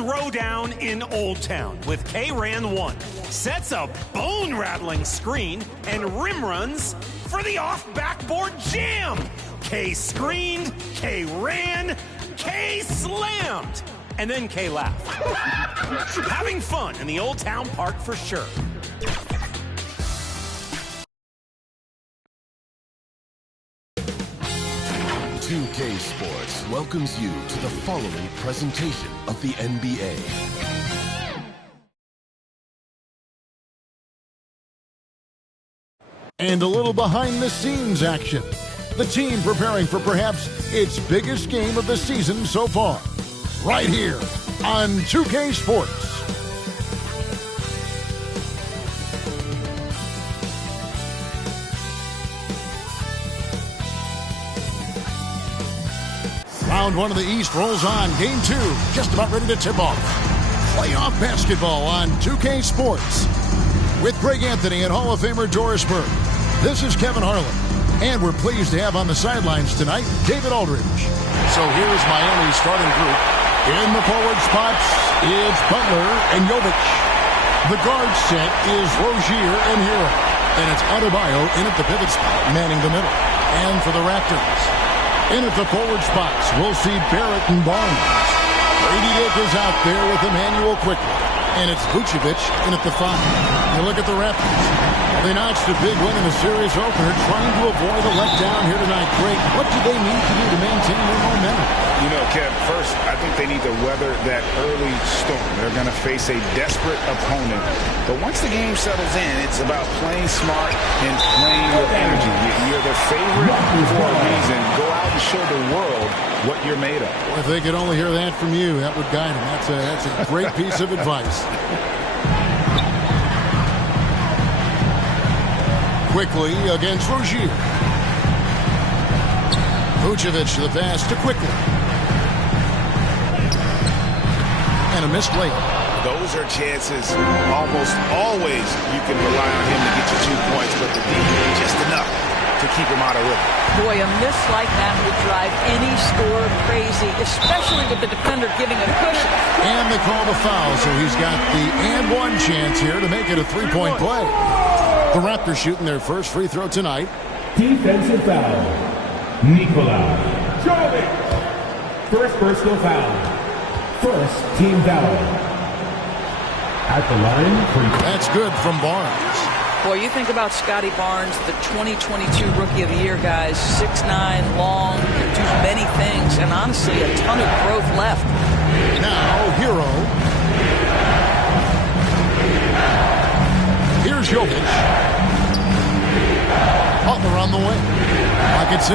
throwdown in Old Town with K-Ran 1. Sets a bone-rattling screen and rim runs for the off-backboard jam. K screened, K ran, K slammed, and then K laughed. Having fun in the Old Town Park for sure. K Sports welcomes you to the following presentation of the NBA. And a little behind-the-scenes action. The team preparing for perhaps its biggest game of the season so far. Right here on 2K Sports. Round one of the East rolls on. Game two, just about ready to tip off. Playoff basketball on 2K Sports. With Greg Anthony and Hall of Famer Doris Burke. This is Kevin Harlan. And we're pleased to have on the sidelines tonight, David Aldridge. So here's Miami's starting group. In the forward spots, it's Butler and Jovic. The guard set is Rozier and Hero. And it's Adebayo in at the pivot spot, manning the middle. And for the Raptors, in at the forward spots, we'll see Barrett and Barnes. Brady Dick is out there with Emmanuel quickly. And it's Vucevic in at the 5. You look at the Raptors. They notched a big win in the series opener, trying to avoid a letdown here tonight. Greg, what do they need to do to maintain their momentum? You know, Kev, first, I think they need to weather that early storm. They're going to face a desperate opponent. But once the game settles in, it's about playing smart and playing with energy. You're the favorite for a reason. Go out and show the world what you're made of. Well, if they could only hear that from you, that would guide them. That's a great piece of advice. Quickly against Rozier. Vucevic to the pass to Quickly. And a missed layup. Those are chances almost always you can rely on him to get you 2 points, but the defense just enough to keep him out of rhythm. Boy, a miss like that would drive any scorer crazy, especially with the defender giving a cushion. And they call the foul, so he's got the and one chance here to make it a three-point play. The Raptors shooting their first free throw tonight. Defensive foul. Nikola Jovic. First personal foul. First team foul. At the line for... That's good from Barnes. Boy, you think about Scotty Barnes, the 2022 Rookie of the Year, guys. 6'9", long, can do many things, and honestly, a ton of growth left. Now, Hero. Here's Jovic. Butler on the wing. Pocket 6.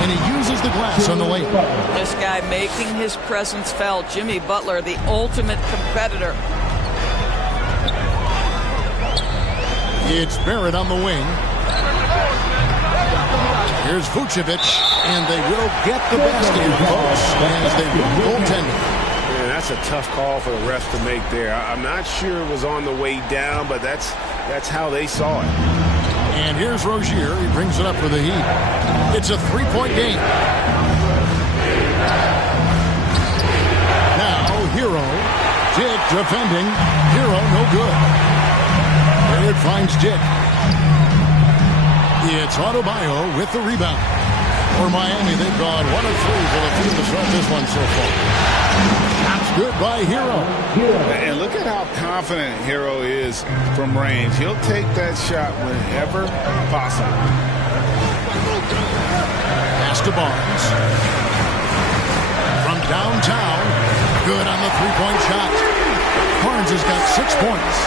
And he uses the glass on the lane. This guy making his presence felt. Jimmy Butler, the ultimate competitor. It's Barrett on the wing. Here's Vucevic, and they will get the basket, folks, as they run goaltending. That's a tough call for the refs to make there. I'm not sure it was on the way down, but that's how they saw it. And here's Rozier. He brings it up for the Heat. It's a three-point game. Now, Hero. Dick defending. Hero, no good. Barrett finds Dick. It's Adebayo with the rebound. For Miami, they've gone 1 of 3 for the field to start this one so far. That's good by Hero. And look at how confident Hero is from range. He'll take that shot whenever possible. Pass to Barnes. From downtown. Good on the three-point shot. Barnes has got 6 points.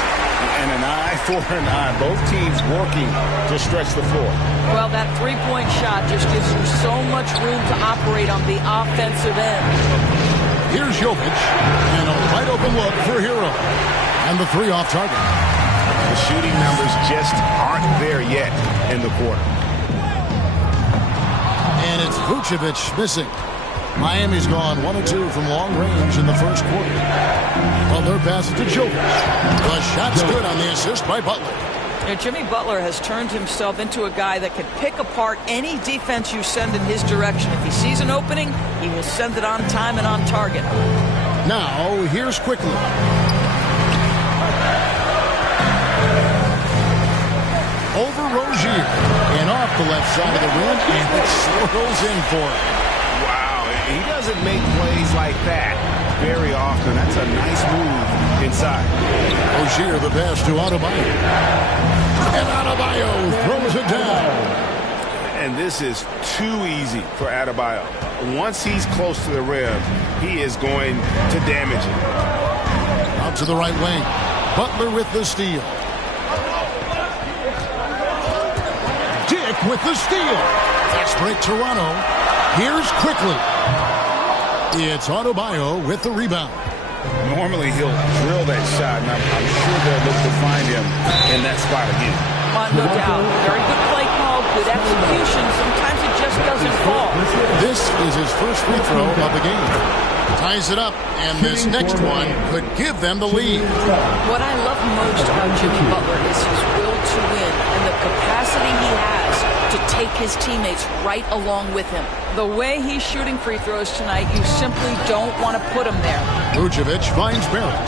And an eye for an eye. Both teams working to stretch the floor. Well, that three-point shot just gives you so much room to operate on the offensive end. Here's Jovic, and a wide-open look for Hero. And the three off target. The shooting numbers just aren't there yet in the quarter. And it's Vucevic missing. Miami's gone 1 of 2 from long range in the first quarter. Butler passes to Jovic. The shot's good on the assist by Butler. Jimmy Butler has turned himself into a guy that can pick apart any defense you send in his direction. If he sees an opening, he will send it on time and on target. Now, here's quickly. Over Rozier. And off the left side of the rim, and it swirls in for him. Wow, he doesn't make plays like that very often. That's a nice move inside. Rozier the pass to Adebayo. And Adebayo throws it down. And this is too easy for Adebayo. Once he's close to the rim, he is going to damage it. Out to the right wing. Butler with the steal. Dick with the steal. Fast break Toronto. Here's quickly. It's Adebayo with the rebound. Normally he'll drill that shot, and I'm sure they'll look to find him in that spot again. No doubt. Very good play call, good execution. Sometimes it just doesn't fall. This is his first free throw of the game. Ties it up, and this next one could give them the lead. What I love most about Jimmy Butler is his will to win and the capacity he has to take his teammates right along with him. The way he's shooting free throws tonight, you simply don't want to put him there. Vucevic finds Barrett.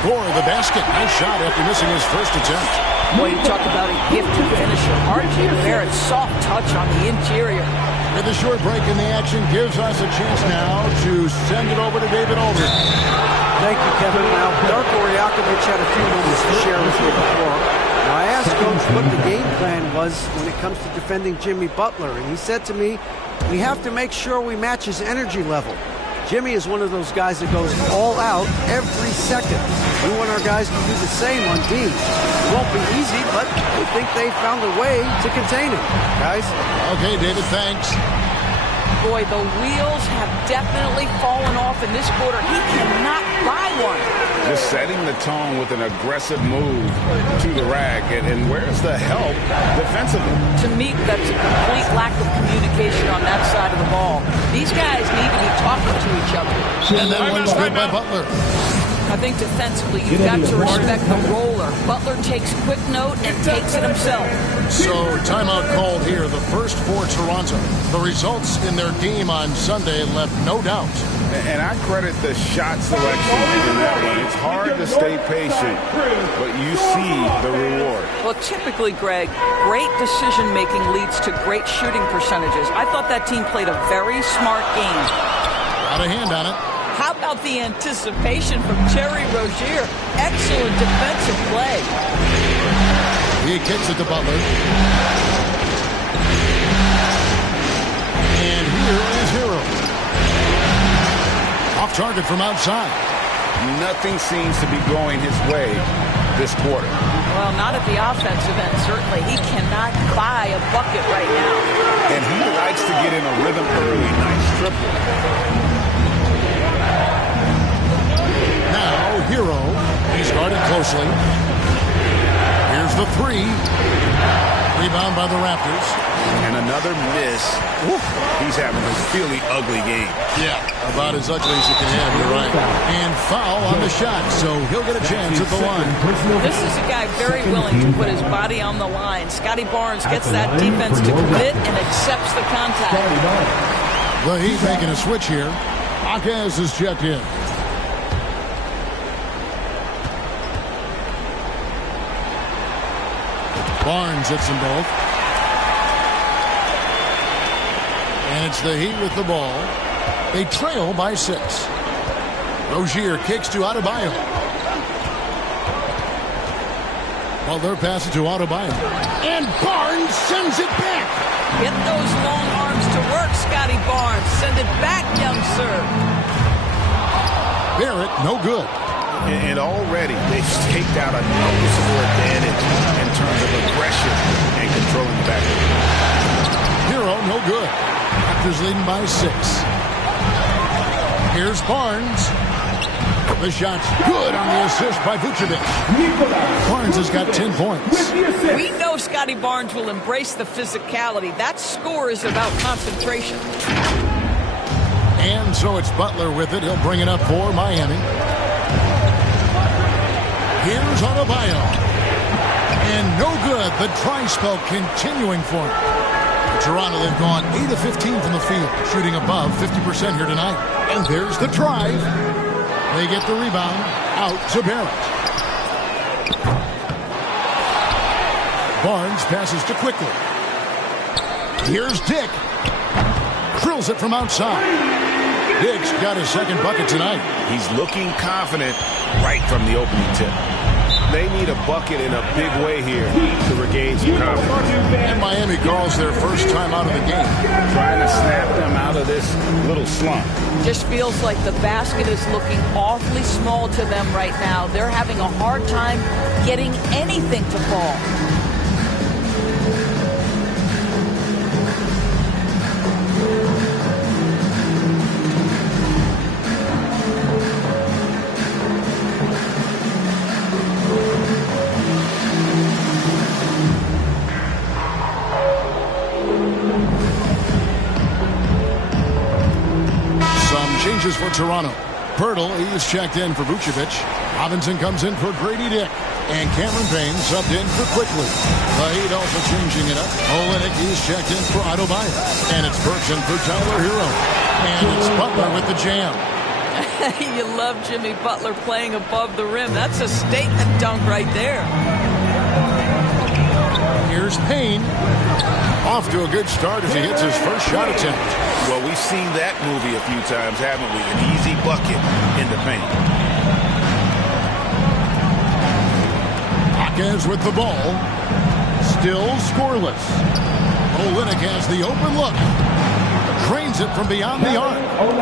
Score the basket. Nice shot after missing his first attempt. Boy, you talk about a gifted finisher. R.J. Barrett, soft touch on the interior. With a short break in the action, gives us a chance now to send it over to David Aldridge. Thank you, Kevin. Now, Darko Rajakovic had a few moments to share with me before. Now, I asked Coach what the game plan was when it comes to defending Jimmy Butler, and he said to me, we have to make sure we match his energy level. Jimmy is one of those guys that goes all out every second. We want our guys to do the same on D. It won't be easy, but we think they found a way to contain him, guys. Okay, David, thanks. Boy, the wheels have definitely fallen off in this quarter. He cannot buy one. Just setting the tone with an aggressive move to the rack. And where's the help defensively? To me, that's a complete lack of communication on that side of the ball. These guys need to be talking to each other. And then one straight by Butler. I think defensively, you've got to respect the roller. Butler takes quick note and takes it himself. So, timeout called here, the first for Toronto. The results in their game on Sunday left no doubt. And I credit the shot selection in that one. It's hard to stay patient, but you see the reward. Well, typically, Greg, great decision-making leads to great shooting percentages. I thought that team played a very smart game. Got a hand on it. How about the anticipation from Terry Rozier? Excellent defensive play. He kicks it to Butler. And here is Hero. Off target from outside. Nothing seems to be going his way this quarter. Well, not at the offensive end, certainly. He cannot buy a bucket right now. And he likes to get in a rhythm early. Nice triple. Now, Hero. He's guarded closely. Here's the three. Rebound by the Raptors. And another miss. Woo. He's having a really ugly game. Yeah, about as ugly as you can have, you're right. And foul on the shot, so he'll get a chance at the line. This is a guy very willing to put his body on the line. Scotty Barnes gets that defense to commit and accepts the contact. The Heat making a switch here. Akaz is checked in. Barnes hits them both. And it's the Heat with the ball. They trail by 6. Rozier kicks to Adebayo. Butler passes to Adebayo. And Barnes sends it back. Get those long arms to work, Scotty Barnes. Send it back, young sir. Barrett, no good. And already they've staked out a noticeable advantage in terms of aggression and controlling the backcourt. Hero, no good. Raptors leading by 6. Here's Barnes. The shot's good on the assist by Vucevic. Barnes has got 10 points. We know Scotty Barnes will embrace the physicality. That score is about concentration. And so it's Butler with it. He'll bring it up for Miami. Here's Adebayo. And no good. The dry spell continuing for him. Toronto, they've gone 8 of 15 from the field, shooting above 50% here tonight. And there's the drive. They get the rebound out to Barrett. Barnes passes to Quickly. Here's Dick. Drills it from outside. Dick's got his second bucket tonight. He's looking confident right from the opening tip. They need a bucket in a big way here to regain some confidence. And Miami calls their first time out of the game. Trying to snap them out of this little slump. Just feels like the basket is looking awfully small to them right now. They're having a hard time getting anything to fall. Changes for Toronto. Pirtle, he's checked in for Vucevic. Robinson comes in for Grady Dick. And Cameron Payne subbed in for Quickly. The Heat also changing it up. Olynyk, he's checked in for Adebayo. And it's Burks in for Tyler Hero. And it's Butler with the jam. You love Jimmy Butler playing above the rim. That's a statement dunk right there. Here's Payne. Off to a good start as he hits his first shot attempt. Well, we've seen that movie a few times, haven't we? An easy bucket in the paint. Hawkins with the ball. Still scoreless. Olynyk has the open look. Drains it from beyond the arc.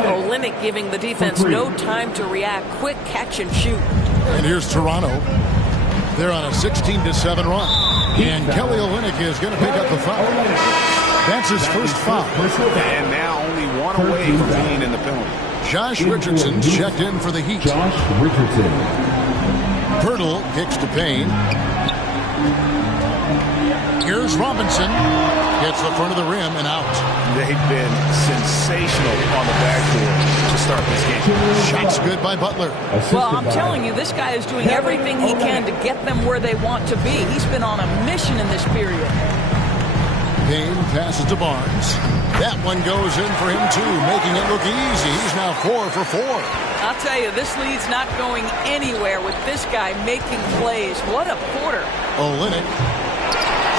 Olynyk giving the defense no time to react. Quick catch and shoot. And here's Toronto. They're on a 16-7 run. And Kelly Olynyk is going to pick up the foul. That's his first foul. And now only one away from being in the penalty. Josh Richardson's checked in for the Heat. Josh Richardson. Pirtle kicks to Payne. Here's Robinson. Hits the front of the rim and out. They've been sensational on the backboard to start this game. Shots good by Butler. Well, I'm telling you, this guy is doing everything he can to get them where they want to be. He's been on a mission in this period. Payne passes to Barnes. That one goes in for him, too, making it look easy. He's now 4 for 4. I'll tell you, this lead's not going anywhere with this guy making plays. What a quarter. Olynyk.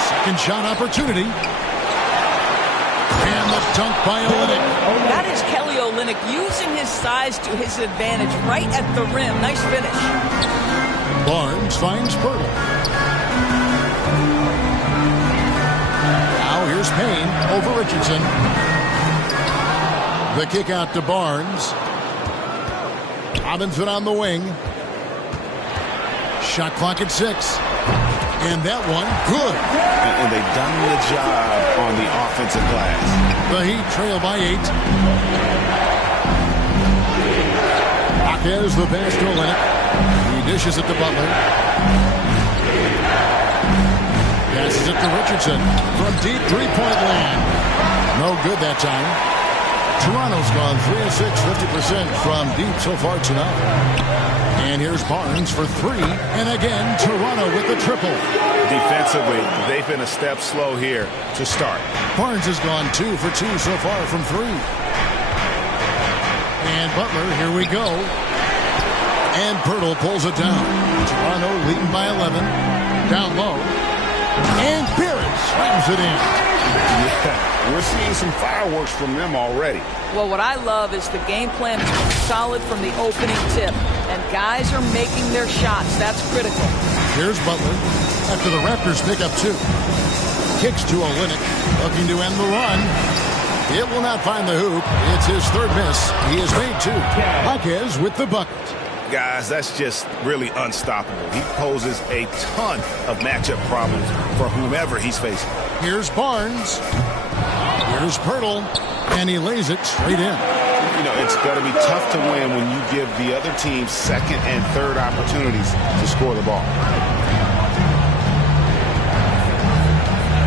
Second shot opportunity. And the dunk by Olynyk. That is Kelly Olynyk using his size to his advantage right at the rim. Nice finish. Barnes finds Pirtle. Now here's Payne over Richardson. The kick out to Barnes. Robinson on the wing. Shot clock at 6. And that one, good. And they've done the job on the offensive glass. The Heat trail by 8. Hawkins the pass to Olynyk. He dishes it to Butler. Passes it to Richardson from deep three-point land. No good that time. Toronto's gone 3 of 6, 50% from deep so far tonight. And here's Barnes for 3. And again, Toronto with the triple. Defensively, they've been a step slow here to start. Barnes has gone 2 for 2 so far from 3. And Butler, here we go. And Pirtle pulls it down. Toronto leading by 11. Down low. And Barrett slams it in. Yeah, we're seeing some fireworks from them already. Well, what I love is the game plan has been solid from the opening tip. And guys are making their shots. That's critical. Here's Butler after the Raptors pick up 2. Kicks to Olynyk, looking to end the run. It will not find the hoop. It's his third miss. He has made 2. Hawkins with the bucket. Guys, that's just really unstoppable. He poses a ton of matchup problems for whomever he's facing. Here's Barnes. Here's Pirtle. And he lays it straight in. You know, it's going to be tough to win when you give the other team second and third opportunities to score the ball.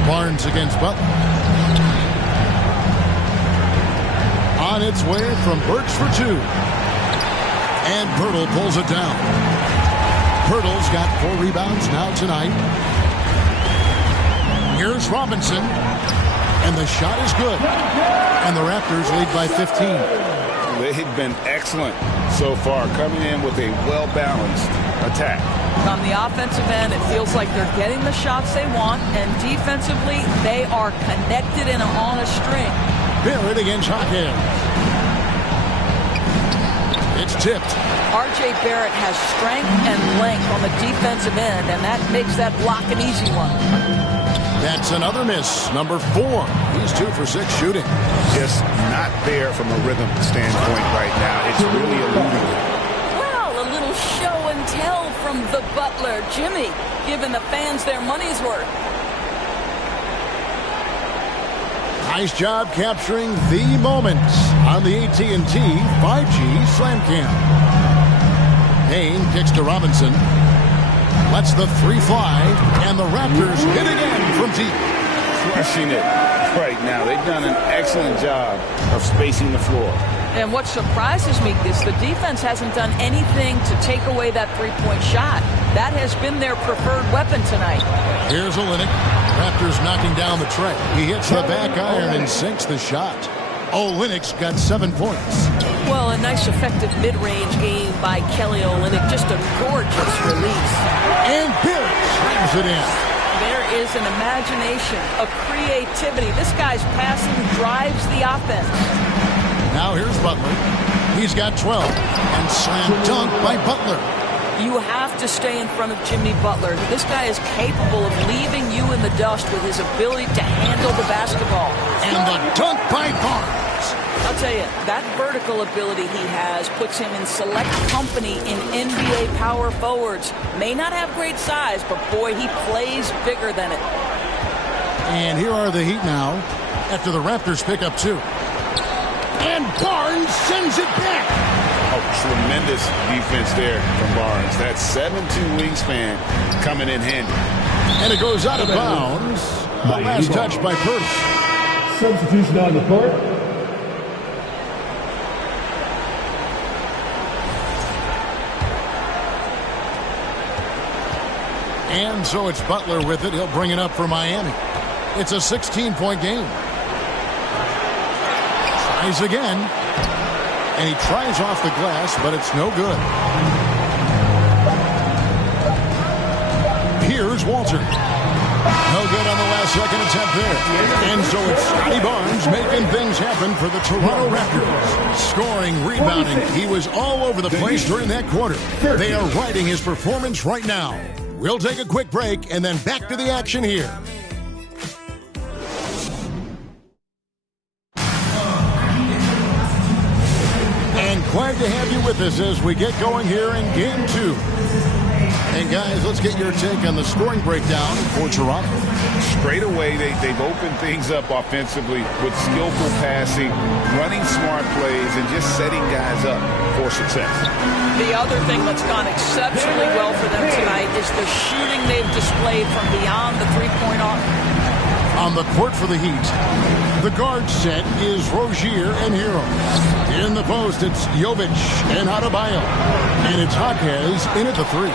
Barnes against Butler. On its way from Burks for 2. And Pirtle pulls it down. Pirtle's got 4 rebounds now tonight. Here's Robinson. And the shot is good. And the Raptors lead by 15. They've been excellent so far, coming in with a well-balanced attack. On the offensive end, it feels like they're getting the shots they want, and defensively, they are connected and on a string. Barrett against Hawkins. It's tipped. R.J. Barrett has strength and length on the defensive end, and that makes that block an easy one. That's another miss. Number 4. He's 2 for 6 shooting. Just not there from a rhythm standpoint right now. It's really eluding. Well, a little show and tell from the butler, Jimmy, giving the fans their money's worth. Nice job capturing the moments on the AT&T 5G Slam Cam. Payne kicks to Robinson. Lets the 3 fly, and the Raptors hit again from deep. Crushing it right now. They've done an excellent job of spacing the floor. And what surprises me is the defense hasn't done anything to take away that three-point shot. That has been their preferred weapon tonight. Here's Olynyk. Raptors knocking down the tray. He hits the back iron and sinks the shot. Olynyk's got 7 points. Well, a nice effective mid-range game by Kelly Olynyk. Just a gorgeous release. And Barrett slams it in. There is an imagination, a creativity. This guy's passing drives the offense. Now here's Butler. He's got 12. And slam dunk by Butler. You have to stay in front of Jimmy Butler. This guy is capable of leaving you in the dust with his ability to handle the basketball. And the dunk by Barnes. I'll tell you, that vertical ability he has puts him in select company in NBA power forwards. May not have great size, but boy, he plays bigger than it. And here are the Heat now after the Raptors pick up 2. And Barnes sends it back. Oh, tremendous defense there from Barnes. That 7'2" wingspan coming in handy. And it goes out of bounds. The last touch by Purse. Substitution on the court. And so it's Butler with it. He'll bring it up for Miami. It's a 16-point game. Tries again. And he tries off the glass, but it's no good. Here's Walter. No good on the last second attempt there. And so it's Scotty Barnes making things happen for the Toronto Raptors. Scoring, rebounding. He was all over the place during that quarter. They are riding his performance right now. We'll take a quick break and then back to the action here. Glad to have you with us as we get going here in Game 2. And guys, let's get your take on the scoring breakdown for Toronto. Straight away, they've opened things up offensively with skillful passing, running smart plays, and just setting guys up for success. The other thing that's gone exceptionally well for them tonight is the shooting they've displayed from beyond the three-point arc. On the court for the Heat, the guard set is Rozier and Hero. In the post, it's Jovic and Adebayo. And it's Hawkins in at the 3.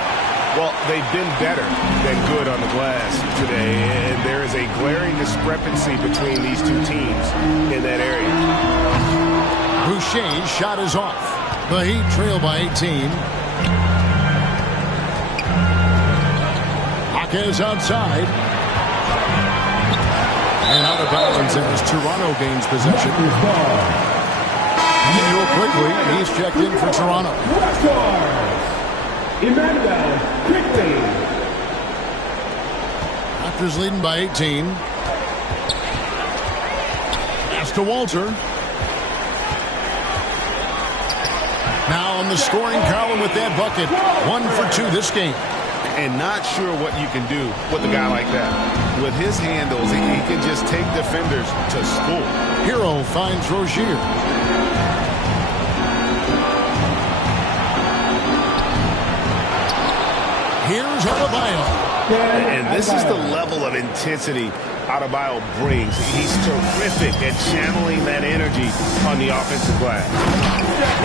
Well, they've been better than good on the glass today, and there is a glaring discrepancy between these two teams in that area. Boucher's shot is off. The Heat trail by 18. Hawkins outside. And out of bounds as Toronto gains possession. And real quickly, he's checked in for Toronto. Emmanuel, quickly. Raptors leading by 18. Pass to Walter. Now on the scoring column with that bucket. 1 for 2 this game. And not sure what you can do with a guy like that. With his handles, he can just take defenders to school. Hero finds Rozier. Here's Adebayo. And this is the level of intensity Adebayo brings. He's terrific at channeling that energy on the offensive glass.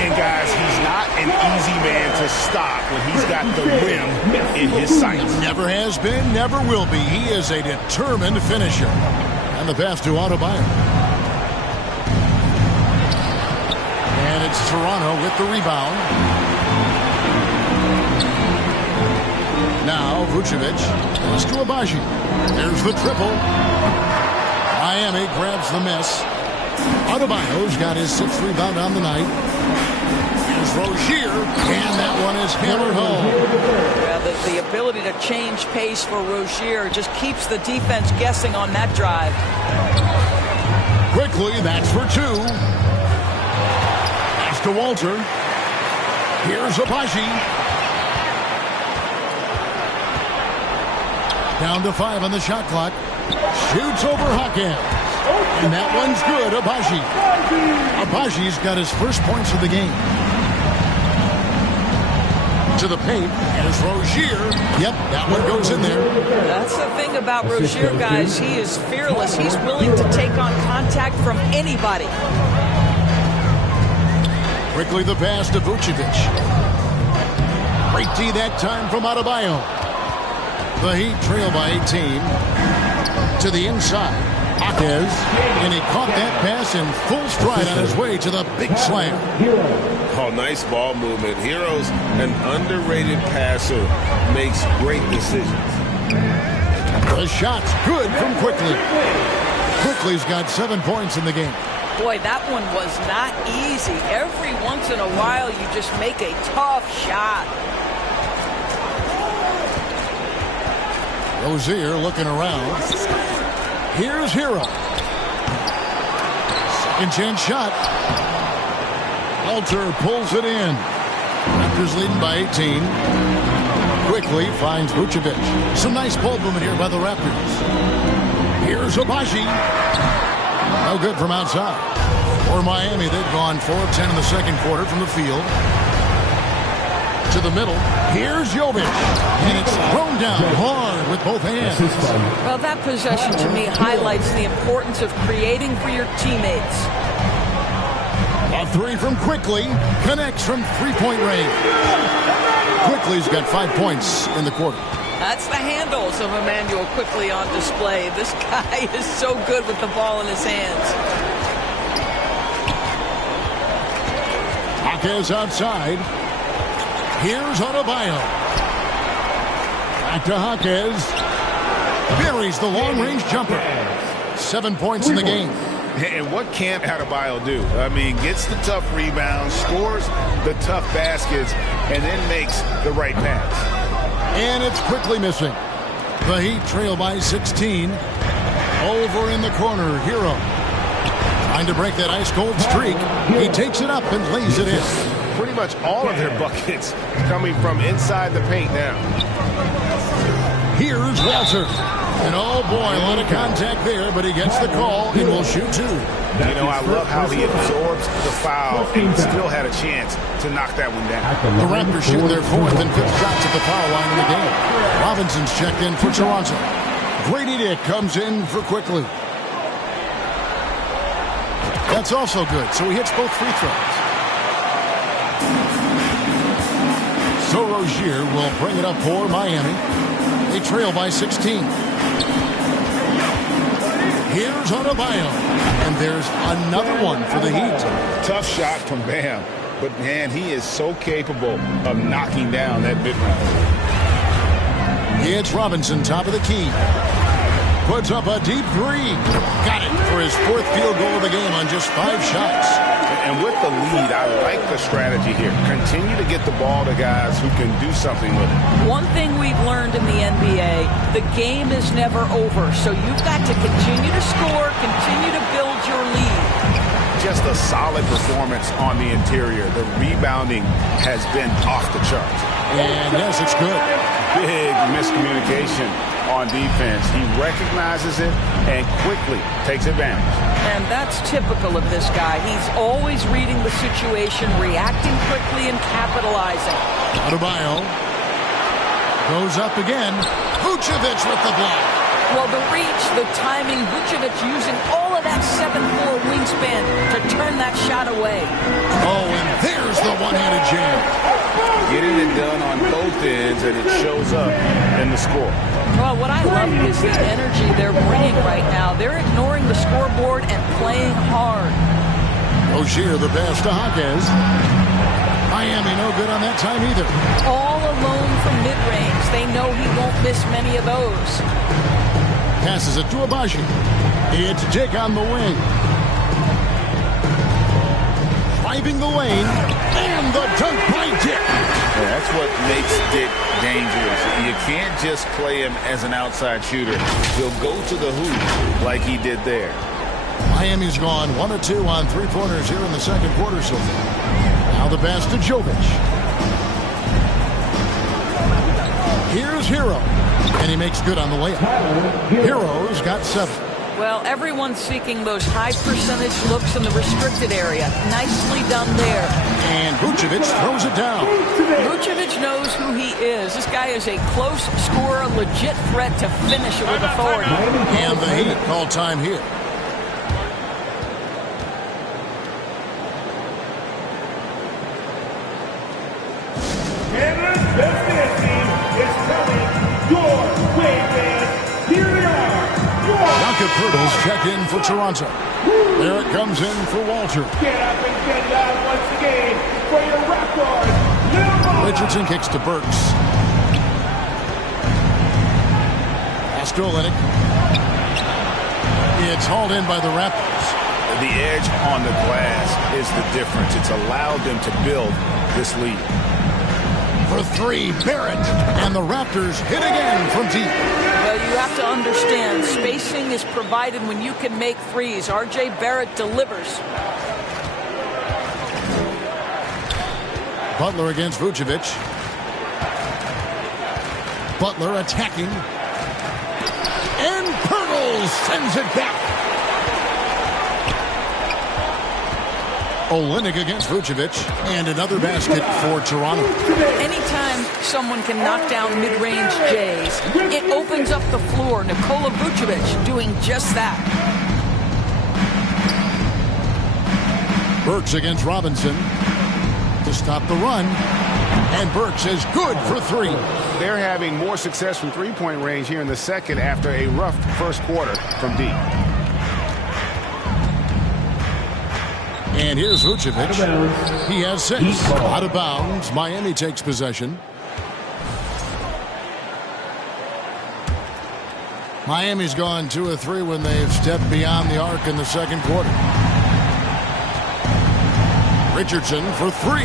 And guys, he's not an easy man to stop when he's got the rim in his sights. Never has been, never will be. He is a determined finisher. And the pass to Adebayo. And it's Toronto with the rebound. Now Vucevic goes to Agbaji. There's the triple. Miami grabs the miss. Adebayo's got his 6th rebound on the night. Here's Rozier, and that one is hammered home. Yeah, the ability to change pace for Rozier just keeps the defense guessing on that drive. Quickly, that's for 2. Pass to Walter. Here's Agbaji. Down to 5 on the shot clock. Shoots over Hawkins. And that one's good. Agbaji. Agbaji's got his first points of the game. To the paint. There's Rozier. Yep, that one goes in there. That's the thing about Rozier, guys. He is fearless. He's willing to take on contact from anybody. Quickly the pass to Vucevic. Great D that time from Adebayo. The Heat trail by 18. To the inside. Hawkins. And he caught that pass in full stride on his way to the big slam. Oh, nice ball movement. Hero's an underrated passer. Makes great decisions. The shot's good from Quickly. Quickly's got 7 points in the game. Boy, that one was not easy. Every once in a while, you just make a tough shot. Rozier looking around. Here's Hero. Second chance shot. Walter pulls it in. Raptors leading by 18. Quickly finds Vucevic. Some nice ball movement here by the Raptors. Here's Agbaji. No good from outside. For Miami, they've gone 4 of 10 in the second quarter from the field. To the middle. Here's Jovic. And it's thrown down hard with both hands. Well, that possession to me highlights the importance of creating for your teammates. A 3 from Quickly. Connects from 3-point range. Quickly's got 5 points in the quarter. That's the handles of Emmanuel Quickly on display. This guy is so good with the ball in his hands. Hawkins outside. Here's Adebayo. Back to Hawkins. Buries the long-range jumper. 7 points in the game. And what can't Adebayo do? I mean, gets the tough rebounds, scores the tough baskets, and then makes the right pass. And it's Quickly missing. The Heat trail by 16. Over in the corner, Hero. Trying to break that ice-cold streak. He takes it up and lays it in. Pretty much all of their buckets coming from inside the paint now. Here's Walter. And oh boy, a lot of contact there, but he gets the call and will shoot 2. You know, I love how he absorbs the foul and still had a chance to knock that one down. The Raptors shoot their 4th and 5th shots at the foul line in the game. Robinson's checked in for Toronto. Grady Dick comes in for Quickly. That's also good, so he hits both free throws. So Rozier will bring it up for Miami. They trail by 16. Here's Adebayo. And there's another one for the Heat. Tough shot from Bam. But, man, he is so capable of knocking down that mid-range. It's Robinson, top of the key. Puts up a deep 3. Got it for his 4th field goal of the game on just 5 shots. And with the lead, I like the strategy here. Continue to get the ball to guys who can do something with it. One thing we've learned in the NBA, the game is never over. So you've got to continue to score, continue to build your lead. Just a solid performance on the interior. The rebounding has been off the charts. And yes, it's good. Big miscommunication on defense. He recognizes it and quickly takes advantage. And that's typical of this guy. He's always reading the situation, reacting quickly and capitalizing. Adebayo. Goes up again. Vucevic with the block. Well, the reach, the timing, Vucevic using all of that 7'4" wingspan to turn that shot away. Oh, and there's the one-handed jam. Getting it done on both ends, and it shows up in the score. Well, what I love is the energy they're bringing right now. They're ignoring the scoreboard and playing hard. Ogier, the pass to Hawkins. Miami no good on that time either. All alone from mid-range. They know he won't miss many of those. Passes it to Abaji. It's Dick on the wing. Driving the lane. And the dunk by Dick. Yeah, that's what makes Dick dangerous. You can't just play him as an outside shooter. He'll go to the hoop like he did there. Miami's gone 1 of 2 on three-pointers here in the second quarter so far. Now the pass to Jovic. Here's Hero. And he makes good on the layup. Hero's got 7. Well, everyone's seeking those high percentage looks in the restricted area. Nicely done there. And Vucevic throws it down. Vucevic knows who he is. This guy is a close scorer, legit threat to finish it with authority. And the Heat call time here. Hurdles check in for Toronto. There it comes in for Walter. Get up and get down once again for your Raptors. Richardson kicks to Burks. Pass to Olynyk. It's hauled in by the Raptors. The edge on the glass is the difference. It's allowed them to build this lead. For 3, Barrett. And the Raptors hit again from deep. Well, you have to understand, spacing is provided when you can make threes. R.J. Barrett delivers. Butler against Vucevic. Butler attacking. And Pirtle sends it back. Olynyk against Vucevic. And another basket for Toronto. Anytime someone can knock down mid-range Jays, it opens up the floor. Nikola Vucevic doing just that. Burks against Robinson to stop the run. And Burks is good for 3. They're having more success from three-point range here in the second after a rough first quarter from deep. And here's Vucevic. He has 6. Out of bounds. Miami takes possession. Miami's gone 2 of 3 when they've stepped beyond the arc in the second quarter. Richardson for 3.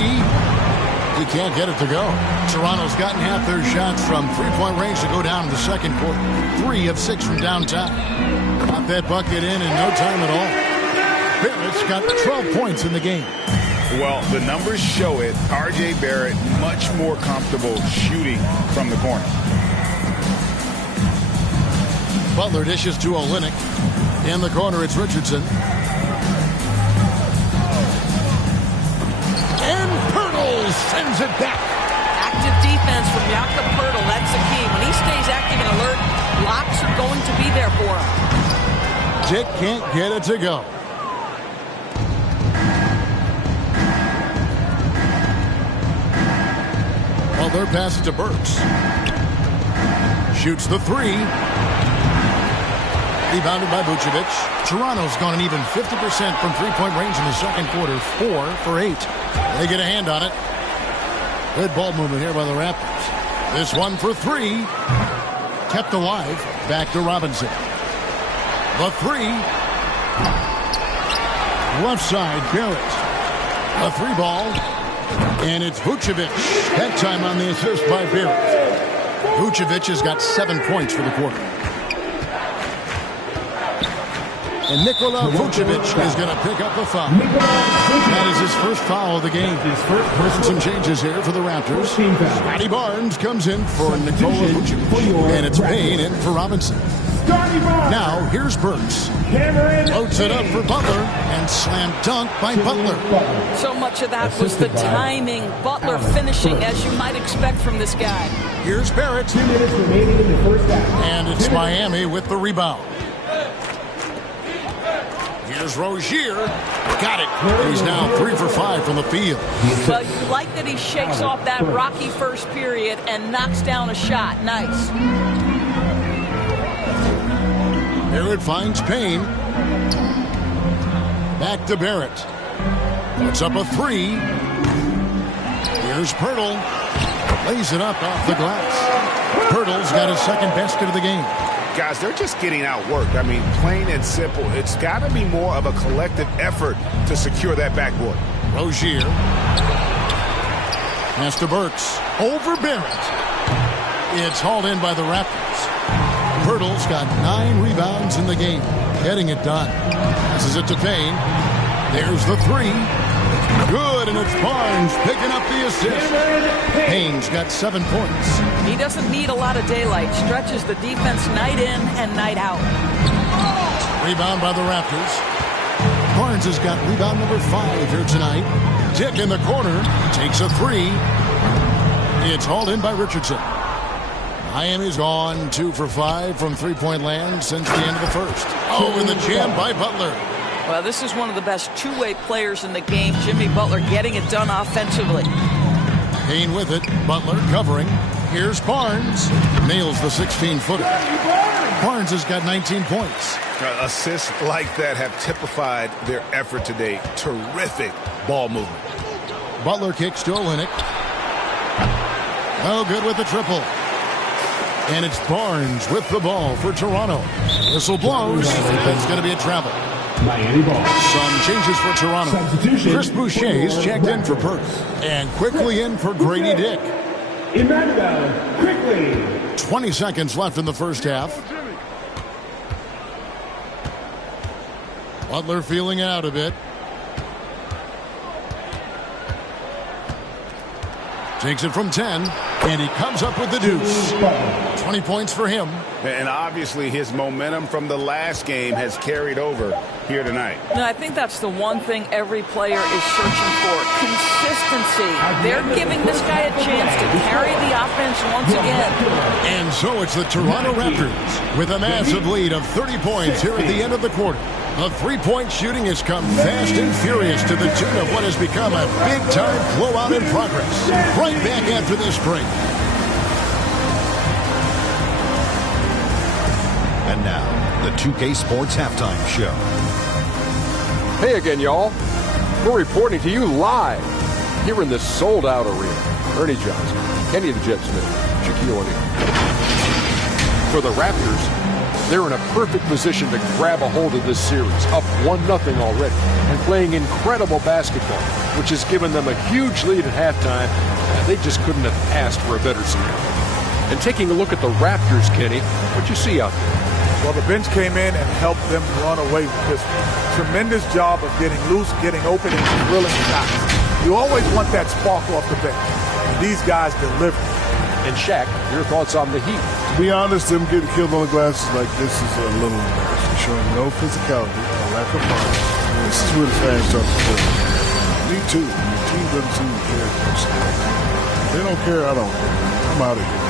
He can't get it to go. Toronto's gotten half their shots from three-point range to go down in the second quarter. 3 of 6 from downtown. Got that bucket in no time at all. Barrett's got 12 points in the game. Well, the numbers show it. R.J. Barrett much more comfortable shooting from the corner. Butler dishes to Olynyk. In the corner, it's Richardson. And Pirtle sends it back. Active defense from Jakob Pirtle. That's the key. When he stays active and alert, blocks are going to be there for him. Dick can't get it to go. Butler passes to Burks. Shoots the 3. Rebounded by Vucevic. Toronto's gone an even 50% from three-point range in the second quarter. 4 for 8. They get a hand on it. Good ball movement here by the Raptors. This one for 3. Kept alive. Back to Robinson. The 3. Left side, Barrett. A 3 ball. And it's Vucevic. That time on the assist by Barrett. Vucevic has got 7 points for the quarter. And Nikola Vucevic is going to pick up a foul. That is his first foul of the game. Some changes here for the Raptors. Scotty Barnes comes in for Nikola Vucevic. And it's Payne in for Robinson. Now, here's Burks. Loads it up for Butler, and slam dunk by Butler. So much of that was the timing. Butler finishing as you might expect from this guy. Here's Barrett. 2 minutes remaining in the first half. And it's Miami with the rebound. Here's Rozier. Got it. He's now 3 for 5 from the field. Well, you like that he shakes off that rocky first period and knocks down a shot. Nice. Barrett finds Payne. Back to Barrett. Puts up a 3. Here's Pirtle. Lays it up off the glass. Pirtle's got his second basket of the game. Guys, they're just getting outworked. I mean, plain and simple. It's got to be more of a collective effort to secure that backboard. Rozier. Pass to Burks. Over Barrett. It's hauled in by the Raptors. Pirtle's got 9 rebounds in the game. Getting it done. Passes it to Payne. There's the 3. Good, and it's Barnes picking up the assist. Payne's got 7 points. He doesn't need a lot of daylight. Stretches the defense night in and night out. Rebound by the Raptors. Barnes has got rebound number 5 here tonight. Tick in the corner. Takes a 3. It's hauled in by Richardson. Miami's gone 2 for 5 from three-point land since the end of the first. Oh, and the jam by Butler. Well, this is one of the best two-way players in the game. Jimmy Butler getting it done offensively. Payne with it. Butler covering. Here's Barnes. Nails the 16-footer. Barnes has got 19 points. Assists like that have typified their effort today. Terrific ball movement. Butler kicks to Olynyk. Oh, good with the triple. And it's Barnes with the ball for Toronto. Whistle blows. It's going to be a travel. Miami ball. Some changes for Toronto. Substitution. Chris Boucher's checked in for Perth. And quickly in for Grady Dick. Emmanuel, quickly. 20 seconds left in the first half. Butler feeling it out a bit. Takes it from 10, and he comes up with the deuce. 20 points for him. And obviously his momentum from the last game has carried over here tonight. No, I think that's the one thing every player is searching for. Consistency. They're giving this guy a chance to carry the offense once again. And so it's the Toronto Raptors with a massive lead of 30 points here at the end of the quarter. The three-point shooting has come fast and furious to the tune of what has become a big-time blowout in progress. Right back after this break. And now, the 2K Sports Halftime Show. Hey again, y'all. We're reporting to you live here in this sold-out arena. Ernie Johnson, Kenny the Jet Smith, Shaquille O'Neal. For the Raptors, they're in a perfect position to grab a hold of this series, up 1-0 already, and playing incredible basketball, which has given them a huge lead at halftime, and they just couldn't have asked for a better scenario. And taking a look at the Raptors, Kenny, what you see out there? Well, the bench came in and helped them run away with this tremendous job of getting loose, getting open, and drilling shots. You always want that spark off the bench. And these guys deliver. And Shaq, your thoughts on the Heat? To be honest, them getting killed on the glass is like this is a little embarrassing. Showing no physicality, a lack of fun. This is where the fans start to play. Me too. The team doesn't seem to care. If they don't care, I don't care. I'm out of here.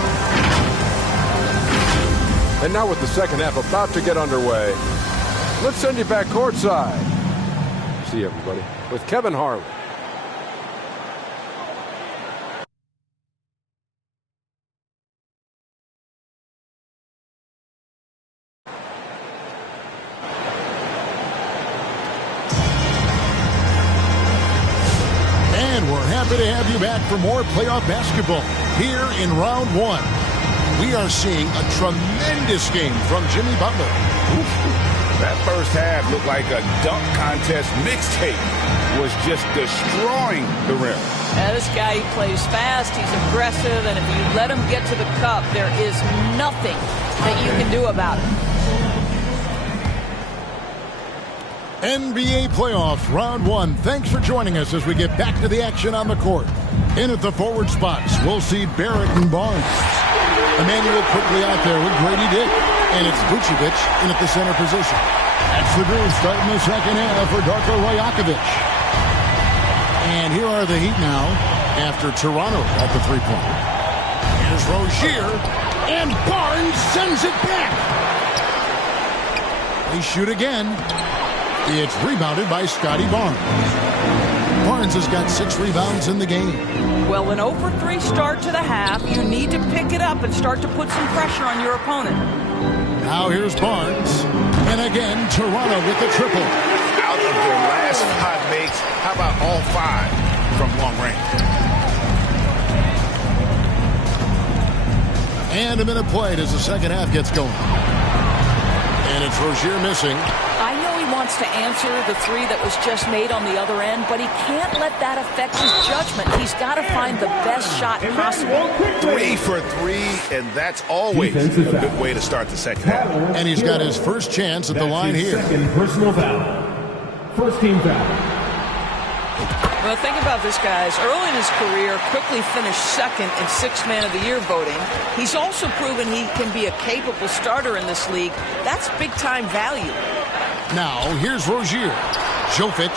And now with the second half about to get underway, let's send you back courtside. See you, everybody, with Kevin Harlan. And we're happy to have you back for more playoff basketball here in round 1. We are seeing a tremendous game from Jimmy Butler. That first half looked like a dunk contest mixtape. Was just destroying the rim. Now, this guy, he plays fast, he's aggressive, and if you let him get to the cup, there is nothing that you can do about it. NBA playoffs, round 1. Thanks for joining us as we get back to the action on the court. In at the forward spots, we'll see Barrett and Barnes. Emmanuel quickly out there with Grady Dick. And it's Vucevic in at the center position. That's the groove starting the second half for Darko Rajakovic. And here are the Heat now after Toronto at the three-pointer. Here's Rozier, and Barnes sends it back. They shoot again. It's rebounded by Scotty Barnes. Barnes has got 6 rebounds in the game. Well, an 0 for 3 start to the half. You need to pick it up and start to put some pressure on your opponent. Now here's Barnes. And again, Toronto with the triple. Out of their last 5 makes, how about all 5 from long range? And a minute played as the second half gets going. And it's Rozier missing. I know he wants to answer the 3 that was just made on the other end, but he can't let that affect his judgment. He's got to find the best shot possible. 3 for 3, and that's always a good way to start the second half. And he's got his first chance at the line here. Second personal foul. First team foul. Well, think about this, guys. Early in his career, quickly finished second in 6th Man of the Year voting. He's also proven he can be a capable starter in this league. That's big-time value. Now, here's Rozier. Jovic.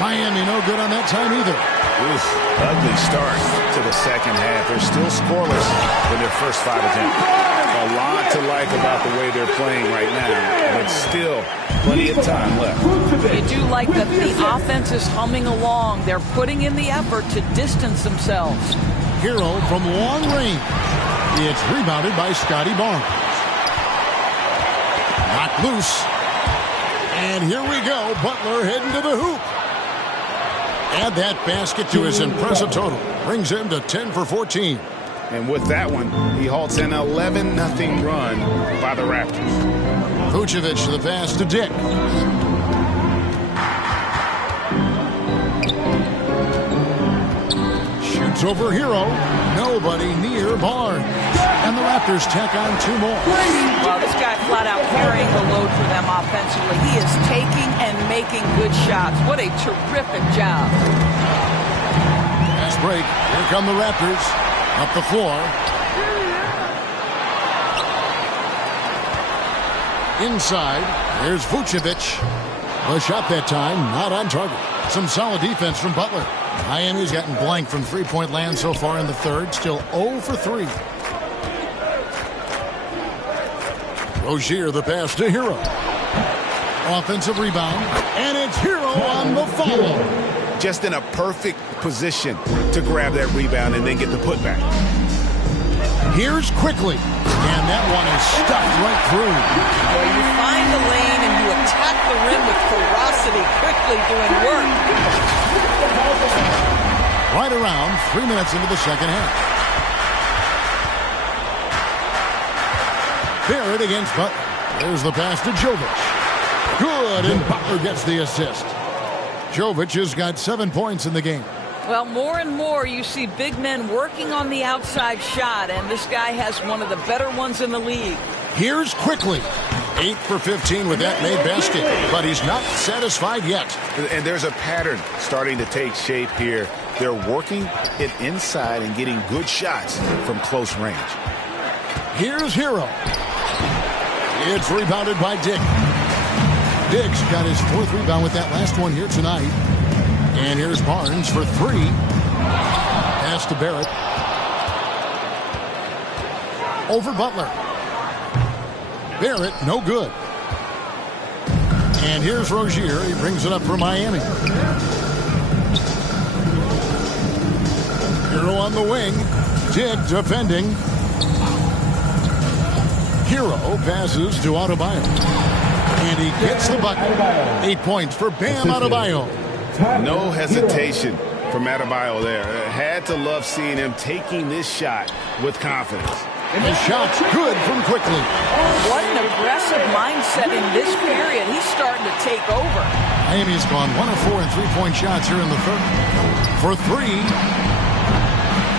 Miami no good on that time either. Oof, ugly start to the second half. They're still scoreless in their first 5 attempts. A lot to like about the way they're playing right now, but still plenty of time left. You do like that the offense is humming along. They're putting in the effort to distance themselves. Hero from long range. It's rebounded by Scotty Barnes. Knocked loose. And here we go. Butler heading to the hoop. Add that basket to his impressive total. Brings him to 10 for 14. And with that one, he halts an 11-0 run by the Raptors. Vucevic the pass to Dick. Shoots over Hero. Nobody near Barnes. And the Raptors tack on 2 more. Well, this guy flat out carrying the load for them offensively. He is taking and making good shots. What a terrific job. Fast break. Here come the Raptors. Up the floor. Inside. There's Vucevic. The shot that time, not on target. Some solid defense from Butler. Miami's gotten blank from three-point land so far in the third. Still 0 for 3. Rozier the pass to Hero. Offensive rebound. And it's Hero on the follow. Just in a perfect position to grab that rebound and then get the putback. Here's Quickly. And that one is stuffed right through. Well, you find the lane and you attack the rim with ferocity. Quickly doing work. Right around 3 minutes into the second half. Barrett against Butler. There's the pass to Jovic. Good, and Butler gets the assist. Jovic has got 7 points in the game. Well, more and more you see big men working on the outside shot, and this guy has one of the better ones in the league. Here's Quickly. 8 for 15 with that made basket, but he's not satisfied yet. And there's a pattern starting to take shape here. They're working it inside and getting good shots from close range. Here's Hero. It's rebounded by Dick. Dick's got his 4th rebound with that last one here tonight. And here's Barnes for 3. Pass to Barrett. Over Butler. Barrett, no good. And here's Rozier. He brings it up for Miami. Hero on the wing. Dick defending. Hero passes to Adebayo. And he gets the bucket. 8 points for Bam Adebayo. No hesitation from Adebayo there. Had to love seeing him taking this shot with confidence. And the shot's good from Quickly. What an aggressive mindset in this period. He's starting to take over. Miami's gone 1 of 4 in three-point shots here in the third. For 3.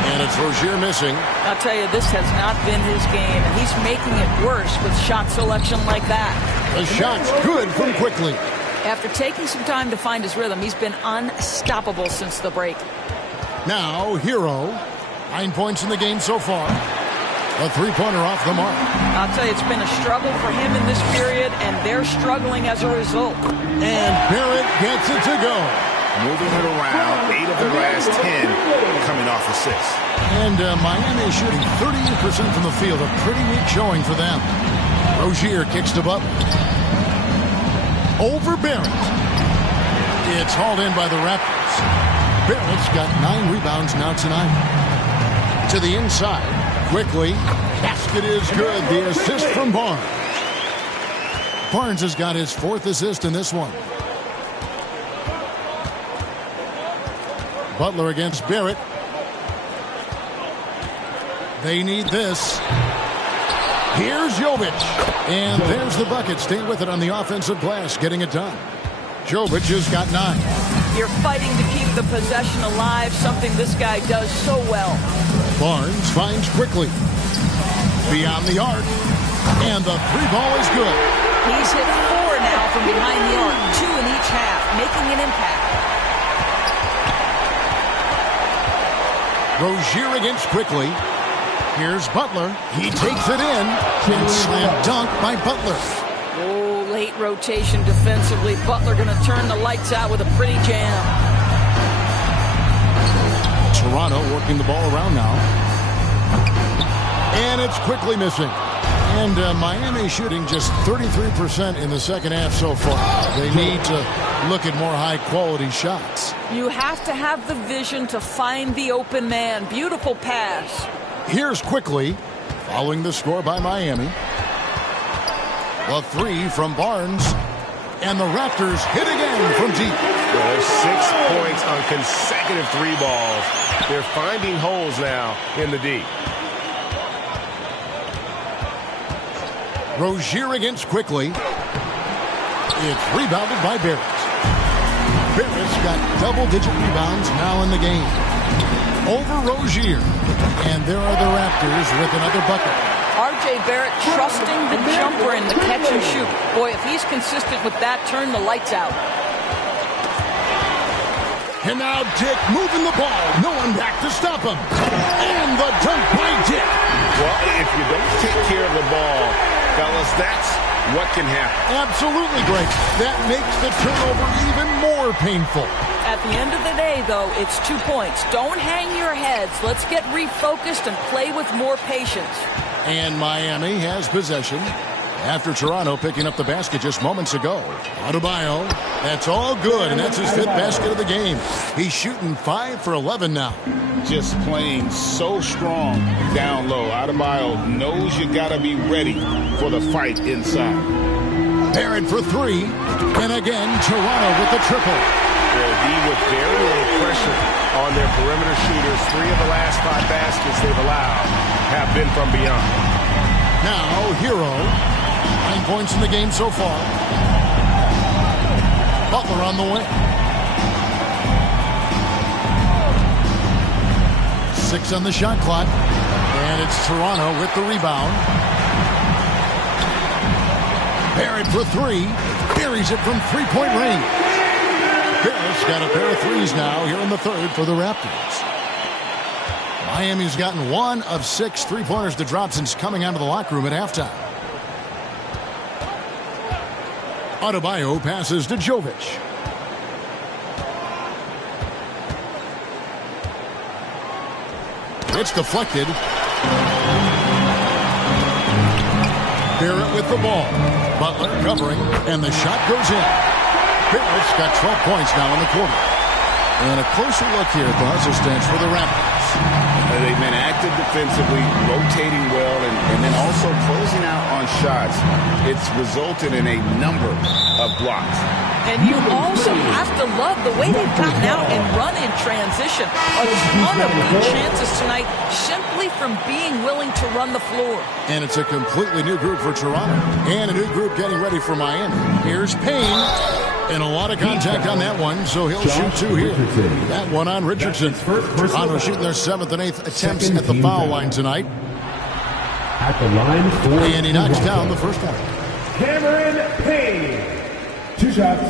And it's Rozier missing. I'll tell you, this has not been his game, and he's making it worse with shot selection like that. The shot's good from Quickly. After taking some time to find his rhythm, he's been unstoppable since the break. Now, Hero. 9 points in the game so far. A three-pointer off the mark. I'll tell you, it's been a struggle for him in this period, and they're struggling as a result. And Barrett gets it to go. Moving it around, 8 of their last 10 coming off assists. And Miami shooting 38% from the field. A pretty weak showing for them. Rozier kicks to Butler. Over Barrett. It's hauled in by the Raptors. Barrett's got 9 rebounds now tonight. To the inside. Quickly. Basket is good. The assist from Barnes. Barnes has got his 4th assist in this one. Butler against Barrett. They need this. Here's Jovic. And there's the bucket. Stay with it on the offensive glass, getting it done. Jovic has got 9. You're fighting to keep the possession alive, something this guy does so well. Barnes finds quickly. Beyond the arc. And the 3 ball is good. He's hit 4 now from behind the arc, 2 in each half, making an impact. Rozier against quickly. Here's Butler. He takes it in. And slam dunk by Butler. Oh, late rotation defensively. Butler going to turn the lights out with a pretty jam. Toronto working the ball around now. And it's quickly missing. And Miami shooting just 33% in the second half so far. They need to look at more high-quality shots. You have to have the vision to find the open man. Beautiful pass. Here's quickly, following the score by Miami. The 3 from Barnes. And the Raptors hit again from deep. Well, there's 6 points on consecutive 3 balls. They're finding holes now in the D. Rozier against quickly. It's rebounded by Barrett. Barrett's got double-digit rebounds now in the game. Over Rozier. And there are the Raptors with another bucket. R.J. Barrett trusting the jumper in the catch and shoot. Boy, if he's consistent with that, turn the lights out. And now Dick moving the ball. No one back to stop him. And the dunk by Dick. Well, if you don't take care of the ball, fellas, that's what can happen. Absolutely great. That makes the turnover even more painful. At the end of the day, though, it's 2 points. Don't hang your heads. Let's get refocused and play with more patience. And Miami has possession after Toronto picking up the basket just moments ago. Adebayo, that's all good, and that's his 5th basket of the game. He's shooting 5 for 11 now. Just playing so strong down low. Adebayo knows you got to be ready for the fight inside. Barrett for 3, and again Toronto with the triple. They'll be with very little pressure on their perimeter shooters. 3 of the last 5 baskets they've allowed have been from beyond. Now Hero, 9 points in the game so far. Butler on the wing. 6 on the shot clock. And it's Toronto with the rebound. Barrett for 3. Buries it from 3-point range. Barrett's got a pair of 3s now here in the 3rd for the Raptors. Miami's gotten 1 of 6 3-pointers to drop since coming out of the locker room at halftime. Adebayo passes to Jovic. It's deflected. Barrett with the ball. Butler covering, and the shot goes in. Barrett's got 12 points now in the quarter. And a closer look here at the hustle stance for the Raptors. They've been active defensively, rotating well, and then also closing out on shots. It's resulted in a number of blocks. And you also have to love the way they've gotten out and run in transition. A ton of good chances tonight simply from being willing to run the floor. And it's a completely new group for Toronto. And a new group getting ready for Miami. Here's Payne. And a lot of contact on that one, so he'll shoot 2 here. That one on Richardson. Toronto shooting their 7th and 8th attempts at the foul line tonight. At the line for and he knocks down the first one. Cameron Payne. 2 shots.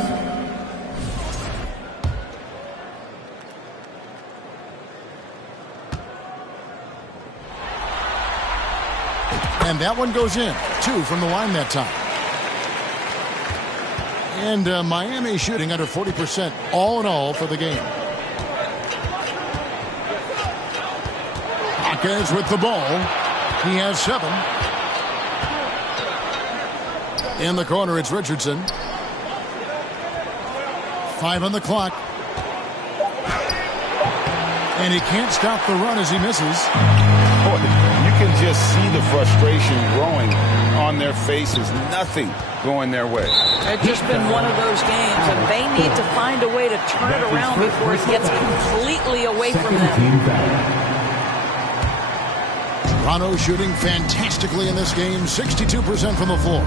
And that one goes in. 2 from the line that time. And Miami shooting under 40% all in all for the game. Hawkins with the ball. He has 7. In the corner, it's Richardson. 5 on the clock. And he can't stop the run as he misses. You can just see the frustration growing on their faces. Nothing going their way. It's just been one of those games, and they need to find a way to turn it around before it gets completely away from them. Toronto shooting fantastically in this game, 62% from the floor.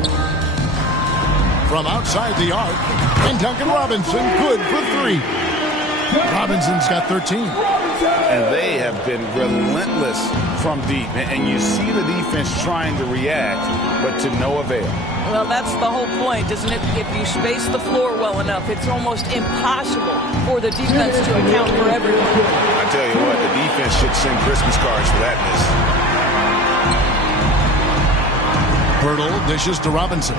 From outside the arc, and Duncan Robinson, good for 3. Robinson's got 13. And they have been relentless from deep. And you see the defense trying to react, but to no avail. Well, that's the whole point, isn't it? If you space the floor well enough, it's almost impossible for the defense to account for everyone. I tell you what, the defense should send Christmas cards for that miss. Hurdle dishes to Robinson.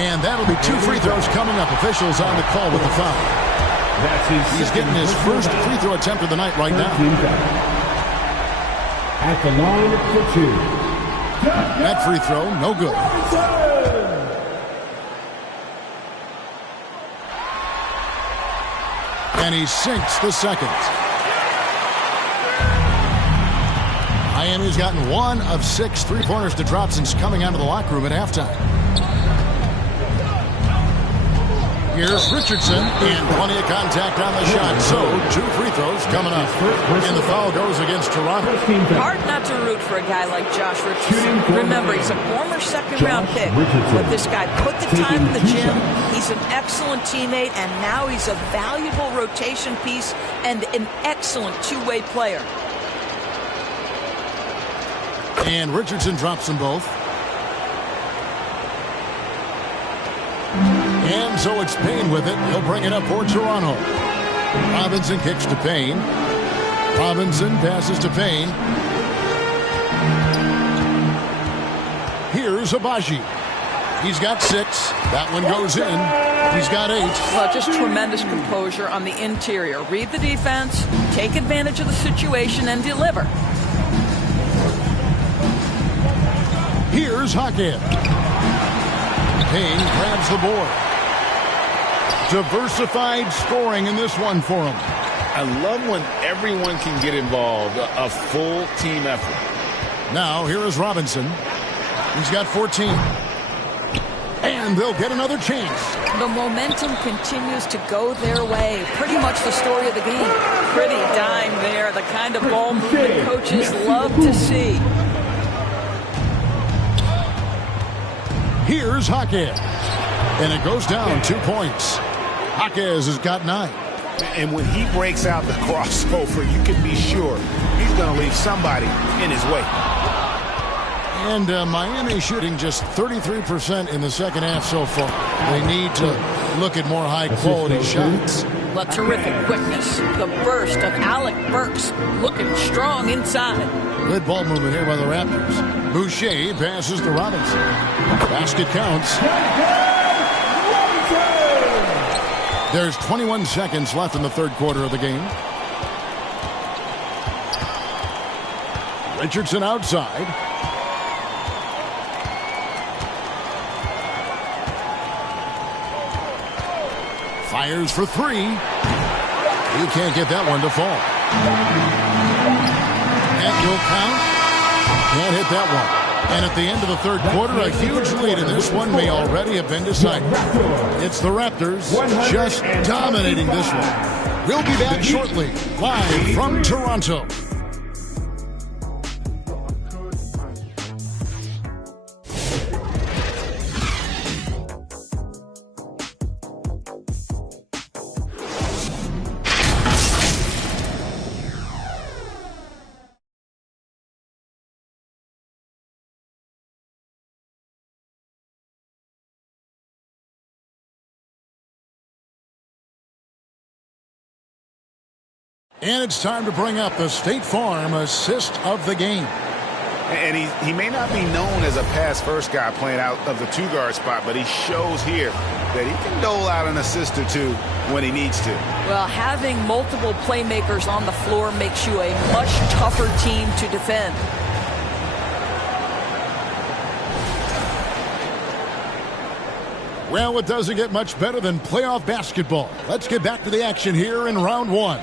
And that'll be 2 free throws coming up. Officials on the call with the foul. He's getting his first free throw attempt of the night right now. At the line for 2. That free throw, no good. And he sinks the second. Miami's gotten 1 of 6 3-pointers to drop since coming out of the locker room at halftime. Here's Richardson, and plenty of contact on the shot. So, 2 free throws coming up. And the foul goes against Toronto. Hard not to root for a guy like Josh Richardson. Remember, he's a former second-round pick. But this guy put the time in the gym. He's an excellent teammate, and now he's a valuable rotation piece and an excellent two-way player. And Richardson drops them both. And so it's Payne with it. He'll bring it up for Toronto. Robinson kicks to Payne. Robinson passes to Payne. Here's Abaji. He's got 6. That one goes in. He's got 8. Well, just tremendous composure on the interior. Read the defense, take advantage of the situation, and deliver. Here's Hawkins. Payne grabs the board. Diversified scoring in this one for him. I love when everyone can get involved, a full team effort. Now, here is Robinson. He's got 14. And they'll get another chance. The momentum continues to go their way. Pretty much the story of the game. Pretty dime there, the kind of ball movement coaches love to see. Here's Hawkins. And it goes down 2 points. Hawkins has got 9. And when he breaks out the crossover, you can be sure he's going to leave somebody in his way. And Miami shooting just 33% in the second half so far. They need to look at more high-quality shots. Well, terrific quickness. The burst of Alec Burks looking strong inside. Good ball movement here by the Raptors. Boucher passes to Robinson. Basket counts. There's 21 seconds left in the third quarter of the game. Richardson outside. Fires for 3. You can't get that one to fall. That will count. Can't hit that one. And at the end of the third quarter, a huge lead in this one may already have been decided. It's the Raptors just dominating this one. We'll be back shortly, live from Toronto. And it's time to bring up the State Farm assist of the game. And he may not be known as a pass-first guy playing out of the two-guard spot, but he shows here that he can dole out an assist or two when he needs to. Well, having multiple playmakers on the floor makes you a much tougher team to defend. Well, it doesn't get much better than playoff basketball. Let's get back to the action here in round one.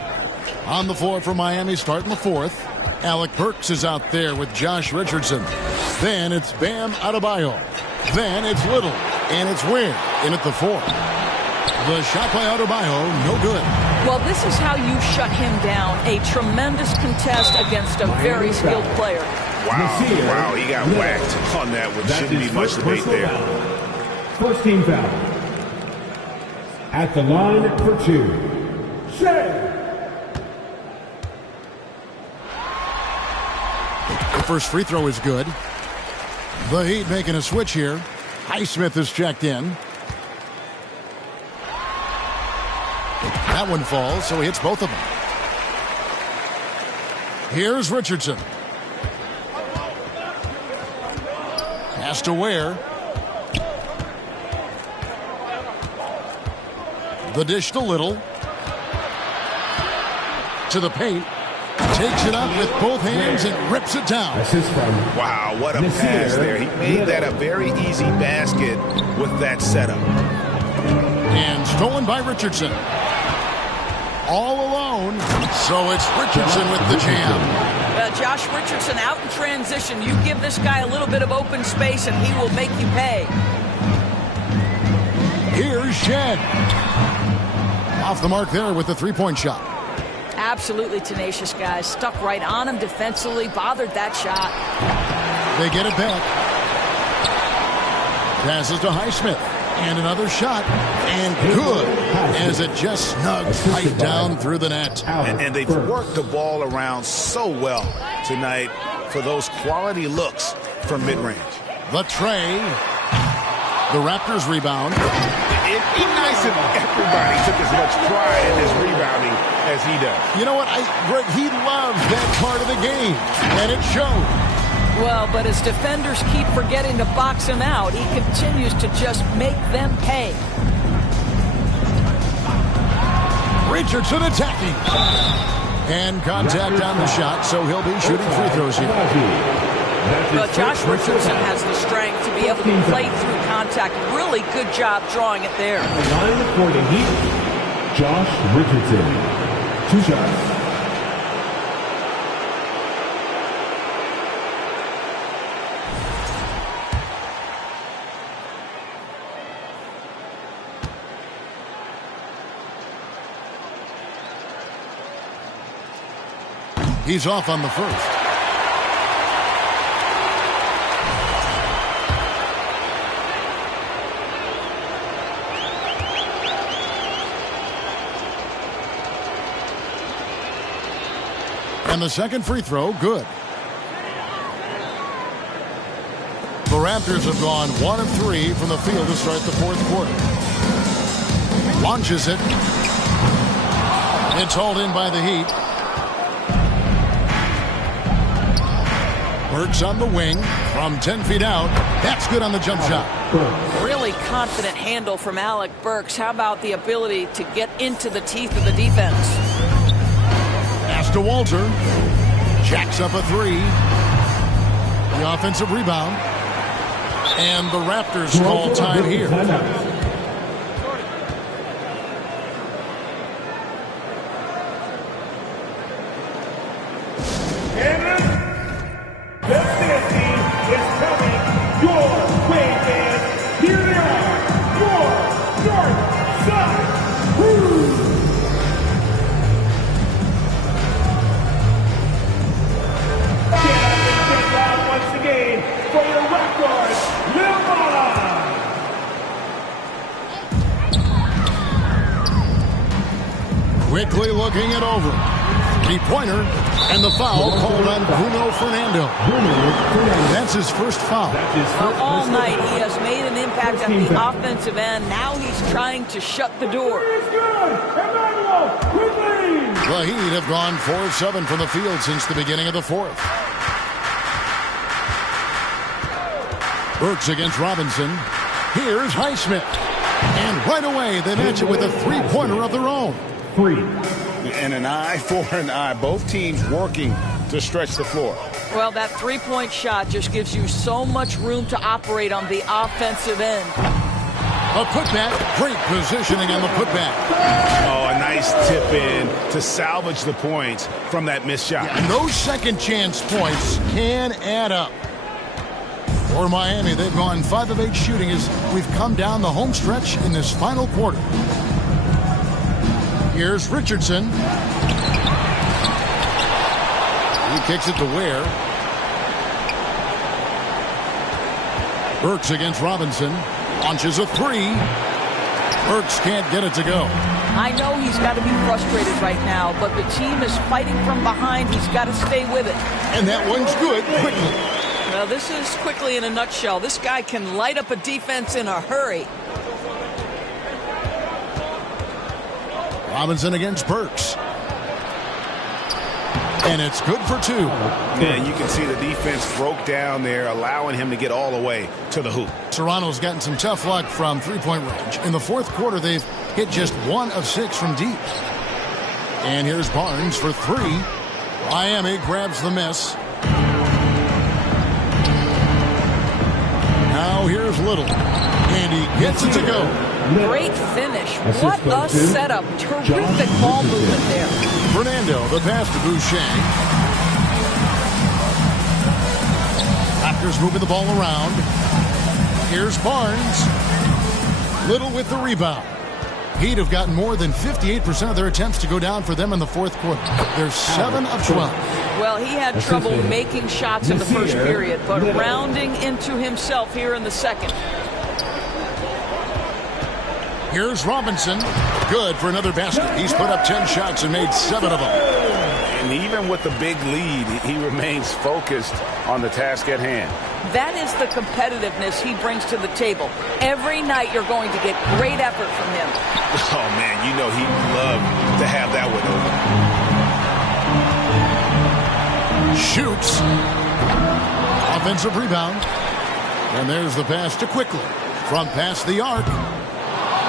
On the floor for Miami starting the fourth. Alec Burks is out there with Josh Richardson. Then it's Bam Adebayo. Then it's Little. And it's Ware in at the fourth. The shot by Adebayo, no good. Well, this is how you shut him down. A tremendous contest against a very skilled player. Wow, he got whacked on that, which shouldn't be much debate there. First team foul. At the line for two. Shea. The first free throw is good. The Heat making a switch here. Highsmith is checked in. That one falls, so he hits both of them. Here's Richardson. Pass to Ware. The dish to Little. To the paint. Takes it up with both hands and rips it down. Wow, what a pass there. He made that a very easy basket with that setup. And stolen by Richardson. All alone. So it's Richardson with the jam. Josh Richardson out in transition. You give this guy a little bit of open space and he will make you pay. Here's Shed. Off the mark there with the three-point shot. Absolutely tenacious, guys. Stuck right on him defensively, bothered that shot. They get it back. Passes to Highsmith. And another shot. And good. As it just snugs right down through the net. And they've worked the ball around so well tonight for those quality looks from mid-range. The tray. The Raptors rebound. It'd be nice if everybody took as much pride in his rebounding as he does. You know what? Greg, he loves that part of the game, and it showed. Well, but as defenders keep forgetting to box him out, he continues to just make them pay. Richardson attacking. And contact on the shot, so he'll be shooting free throws here. But Josh Richardson has the strength to be able to play through contact. Really good job drawing it there. The line for the Heat, Josh Richardson. 2 shots. He's off on the first. And the second free throw, good. The Raptors have gone 1 of 3 from the field to start the fourth quarter. Launches it. It's hauled in by the Heat. Burks on the wing from 10 feet out. That's good on the jump shot. Really confident handle from Alec Burks. How about the ability to get into the teeth of the defense? Pass to Walter. Jacks up a three. The offensive rebound. And the Raptors call time here. Quickly looking it over. Three-pointer, and the foul called on Bruno Fernando. That's his first foul. Well, all night he has made an impact at the offensive end. Now he's trying to shut the door. The Heat have gone 4-7 from the field since the beginning of the fourth. Burks against Robinson. Here's Highsmith. And right away, they match it with a three-pointer of their own. And an eye for an eye. Both teams working to stretch the floor. Well, that three-point shot just gives you so much room to operate on the offensive end. A putback. Great positioning on the putback. Oh, a nice tip in to salvage the points from that missed shot. Yeah, and those second chance points can add up. For Miami, they've gone 5 of 8 shooting as we've come down the home stretch in this final quarter. Here's Richardson. He kicks it to Ware. Burks against Robinson. Launches a three. Burks can't get it to go. I know he's got to be frustrated right now, but the team is fighting from behind. He's got to stay with it. And that one's good quickly. Well, this is quickly in a nutshell. This guy can light up a defense in a hurry. Robinson against Burks. And it's good for 2. Yeah, you can see the defense broke down there, allowing him to get all the way to the hoop. Toronto's gotten some tough luck from three-point range. In the fourth quarter, they've hit just 1 of 6 from deep. And here's Barnes for 3. Miami grabs the miss. Now here's Little. And he gets it to go. Great finish. What a setup. Terrific ball movement there. Fernando, the pass to Boucher. Raptors moving the ball around. Here's Barnes. Little with the rebound. Heat have gotten more than 58% of their attempts to go down for them in the fourth quarter. They're 7 of 12. Well, he had trouble making shots in the first period, but rounding into himself here in the second. Here's Robinson. Good for another basket. He's put up 10 shots and made 7 of them. And even with the big lead, he remains focused on the task at hand. That is the competitiveness he brings to the table. Every night you're going to get great effort from him. Oh, man, you know he'd love to have that one over. Shoots. Offensive rebound. And there's the pass to Quickly. From past the arc.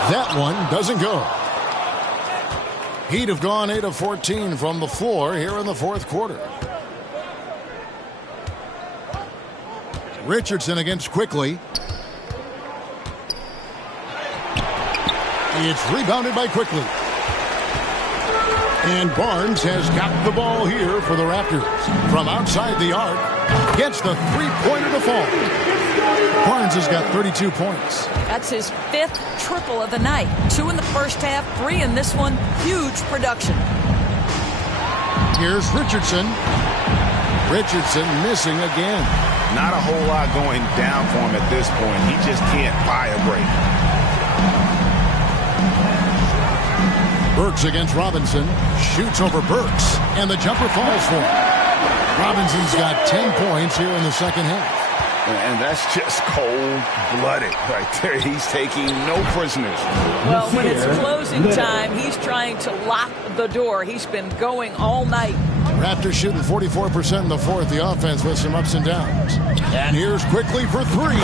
That one doesn't go. Heat have gone 8 of 14 from the floor here in the fourth quarter. Richardson against Quickly. It's rebounded by Quickly. And Barnes has got the ball here for the Raptors. From outside the arc, gets the three-pointer to fall. Barnes has got 32 points. That's his 5th triple of the night. 2 in the first half, 3 in this one. Huge production. Here's Richardson. Richardson missing again. Not a whole lot going down for him at this point. He just can't buy a break. Burks against Robinson. Shoots over Burks. And the jumper falls for him. Robinson's got 10 points here in the second half. And that's just cold-blooded right there. He's taking no prisoners. Well, when it's closing time, he's trying to lock the door. He's been going all night. Raptors shooting 44% in the fourth. The offense with some ups and downs. And here's Quickly for 3.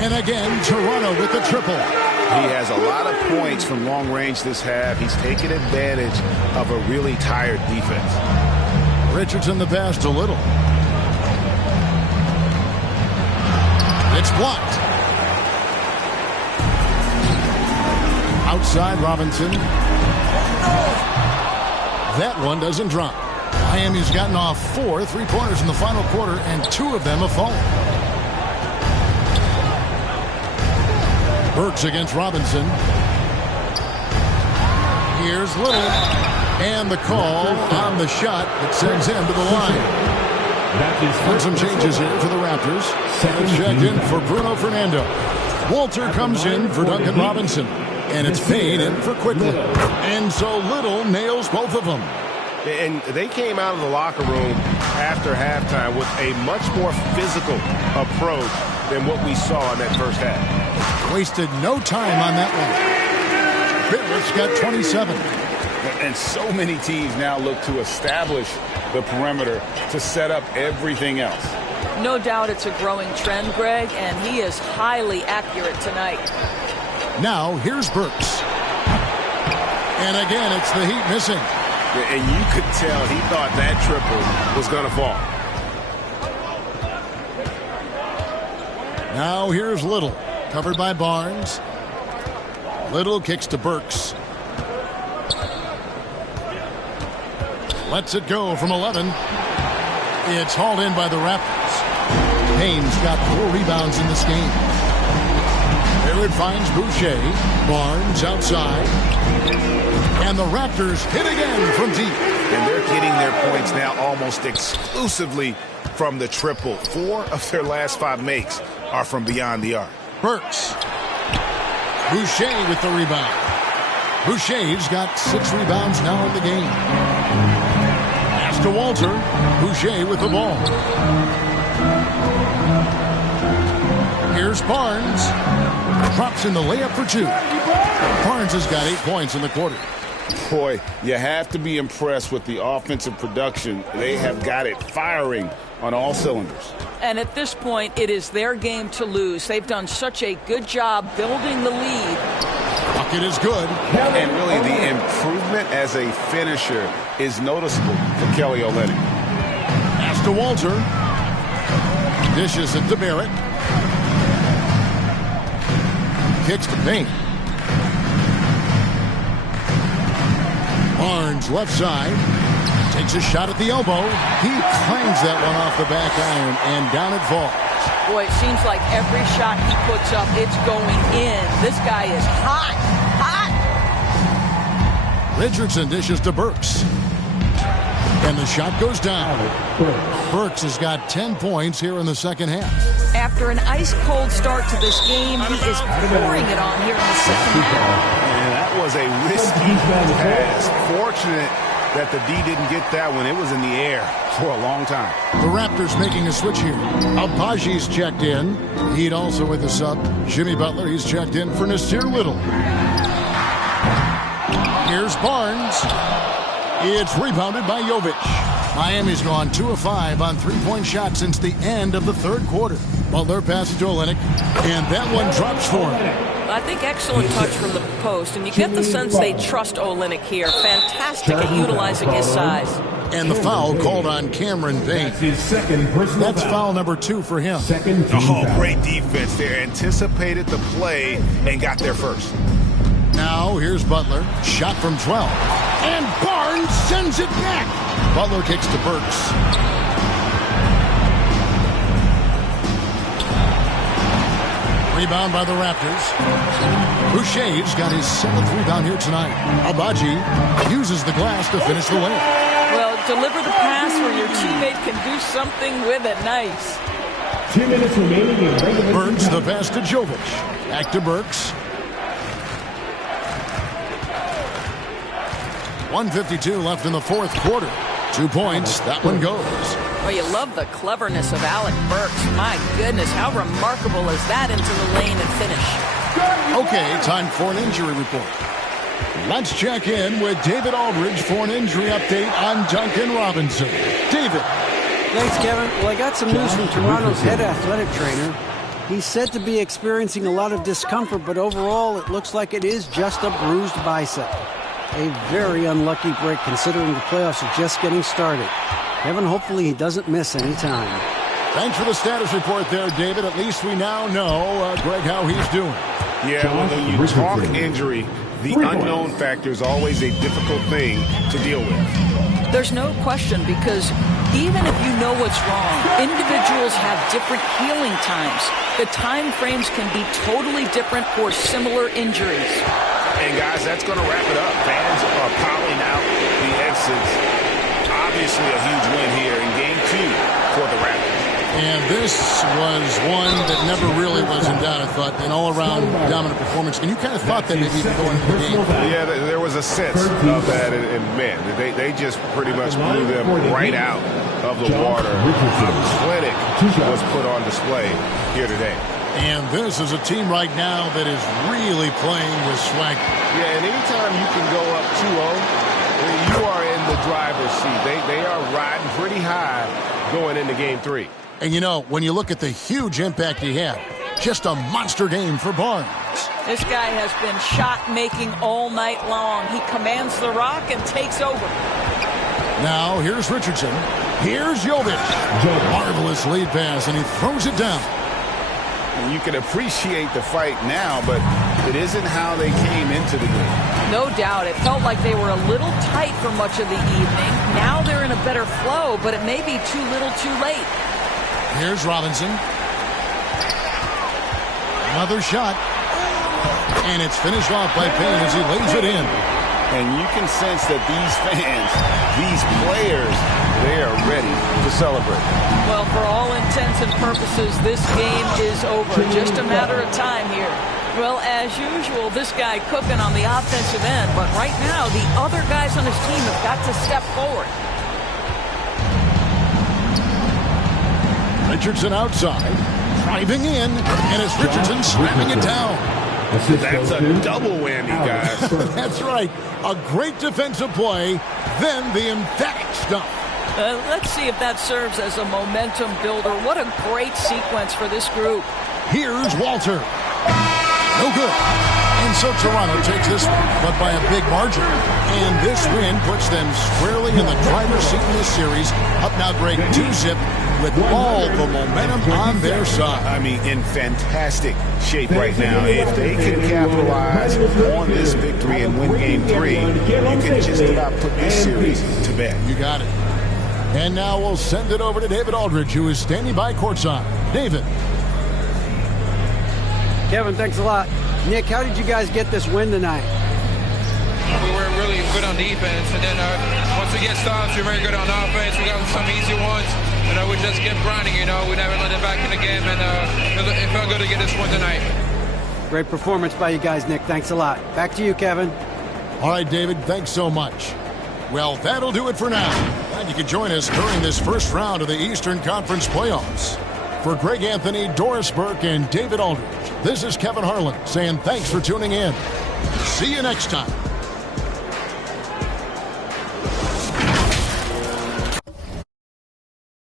And again, Toronto with the triple. He has a lot of points from long range this half. He's taken advantage of a really tired defense. Richardson the pass to Little. It's blocked. Outside Robinson. That one doesn't drop. Miami's gotten off 4 3-pointers in the final quarter, and 2 of them have fallen. Burks against Robinson. Here's Little. And the call on the shot that sends him to the line. And some changes here for the Raptors. Checked in for Bruno Fernando. Walter comes in for Duncan Robinson. And it's Payne in for Quickly. And so Little nails both of them. And they came out of the locker room after halftime with a much more physical approach than what we saw in that first half. Wasted no time on that one. Barrett's got 27. And so many teams now look to establish the perimeter to set up everything else. No doubt it's a growing trend, Greg, and he is highly accurate tonight. Now, here's Burks. And again, it's the Heat missing. And you could tell he thought that triple was going to fall. Now, here's Little. Covered by Barnes. Little kicks to Burks. Lets it go from 11. It's hauled in by the Raptors. Payne's got 4 rebounds in this game. There it finds Boucher. Barnes outside. And the Raptors hit again from deep. And they're getting their points now almost exclusively from the triple. 4 of their last 5 makes are from beyond the arc. Burks. Boucher with the rebound. Boucher's got 6 rebounds now in the game. Pass to Walter. Boucher with the ball. Here's Barnes. Drops in the layup for 2. Barnes has got 8 points in the quarter. Boy, you have to be impressed with the offensive production. They have got it firing on all cylinders. And at this point, it is their game to lose. They've done such a good job building the lead. Bucket is good. And really, the improvement as a finisher is noticeable for Kelly Olynyk. Pass to Walter. Dishes it to Barrett. Kicks to Payne. Barnes left side. Takes a shot at the elbow. He clangs that one off the back iron, and down it falls. Boy, it seems like every shot he puts up, it's going in. This guy is hot. Richardson dishes to Burks. And the shot goes down. Burks has got 10 points here in the second half. After an ice-cold start to this game, he is pouring it on here in the second half. And that was a risky pass. Fortunate that the D didn't get that one. It was in the air for a long time. The Raptors making a switch here. Abaji's checked in. Heat also with the sub. Jimmy Butler, he's checked in for Nasir Little. Here's Barnes. It's rebounded by Jovic. Miami's gone 2 of 5 on 3-point shots since the end of the third quarter. Butler passes to Olynyk, and that one drops for him. I think excellent touch from the post, and you get the sense they trust Olynyk here. Fantastic at utilizing his size. And the foul called on Cameron Payne. That's foul number 2 for him. Oh, great defense there. Anticipated the play and got there first. Now here's Butler. Shot from 12. And Barnes sends it back. Butler kicks to Burks. Rebound by the Raptors. Boucher's got his 7th rebound here tonight. Abaji uses the glass to finish the layup. Well, deliver the pass where your teammate can do something with it. Nice. 2 minutes remaining in regulation. Burks the pass to Jovic. Back to Burks. 1:52 left in the fourth quarter. 2 points. That one goes. Well, you love the cleverness of Alec Burks. My goodness, how remarkable is that into the lane and finish? Okay, time for an injury report. Let's check in with David Aldridge for an injury update on Duncan Robinson. David. Thanks, Kevin. Well, I got some news from Toronto's head athletic trainer. He's said to be experiencing a lot of discomfort, but overall it looks like it is just a bruised bicep. A very unlucky break considering the playoffs are just getting started. Kevin, hopefully he doesn't miss any time. Thanks for the status report there, David. At least we now know, Greg, how he's doing. Yeah, well, when you talk injury, the unknown factor is always a difficult thing to deal with. There's no question, because even if you know what's wrong, individuals have different healing times. The time frames can be totally different for similar injuries. And guys, that's going to wrap it up. Fans are piling out the exits. Obviously a huge win here in Game 2 for the Raptors. And this was one that never really was in doubt, I thought, an all-around dominant performance. And you kind of thought that maybe even going into the game. Yeah, there was a sense of that, and man, they just pretty much blew them right out of the water. The clinic was put on display here today. And this is a team right now that is really playing with swag. Yeah, and anytime you can go up 2-0 You are in the driver's seat. They are riding pretty high going into Game 3. And you know, when you look at the huge impact he had, just a monster game for Barnes. This guy has been shot-making all night long. He commands the rock and takes over. Now, here's Richardson. Here's Jovic. Marvelous lead pass, and he throws it down. And you can appreciate the fight now, but it isn't how they came into the game. No doubt. It felt like they were a little tight for much of the evening. Now they're in a better flow, but it may be too little too late. Here's Robinson. Another shot. And it's finished off by Payne as he lays it in. And you can sense that these fans, these players, they are ready to celebrate. Well, for all intents and purposes, this game is over. Just a matter of time here. Well, as usual, this guy cooking on the offensive end. But right now, the other guys on his team have got to step forward. Richardson outside, driving in, and it's Richardson slamming it down. That's a double whammy, guys. That's right. A great defensive play, then the emphatic stuff. Let's see if that serves as a momentum builder. What a great sequence for this group. Here's Walter. No good. And so Toronto takes this one, but by a big margin. And this win puts them squarely in the driver's seat in this series. Up now, Greg, 2-zip with all the momentum on their side. I mean, in fantastic shape right now. If they can capitalize on this victory and win Game 3, you can just about put this series to bed. You got it. And now we'll send it over to David Aldridge, who is standing by courtside. David. Kevin, thanks a lot. Nick, how did you guys get this win tonight? We were really good on defense, and then once we get stops, we're very good on offense. We got some easy ones, and we just kept grinding, you know. We never let it back in the game, and it felt good to get this win tonight. Great performance by you guys, Nick. Thanks a lot. Back to you, Kevin. All right, David, thanks so much. Well, that'll do it for now. Glad you could join us during this first round of the Eastern Conference playoffs. For Greg Anthony, Doris Burke, and David Aldridge, this is Kevin Harlan saying thanks for tuning in. See you next time.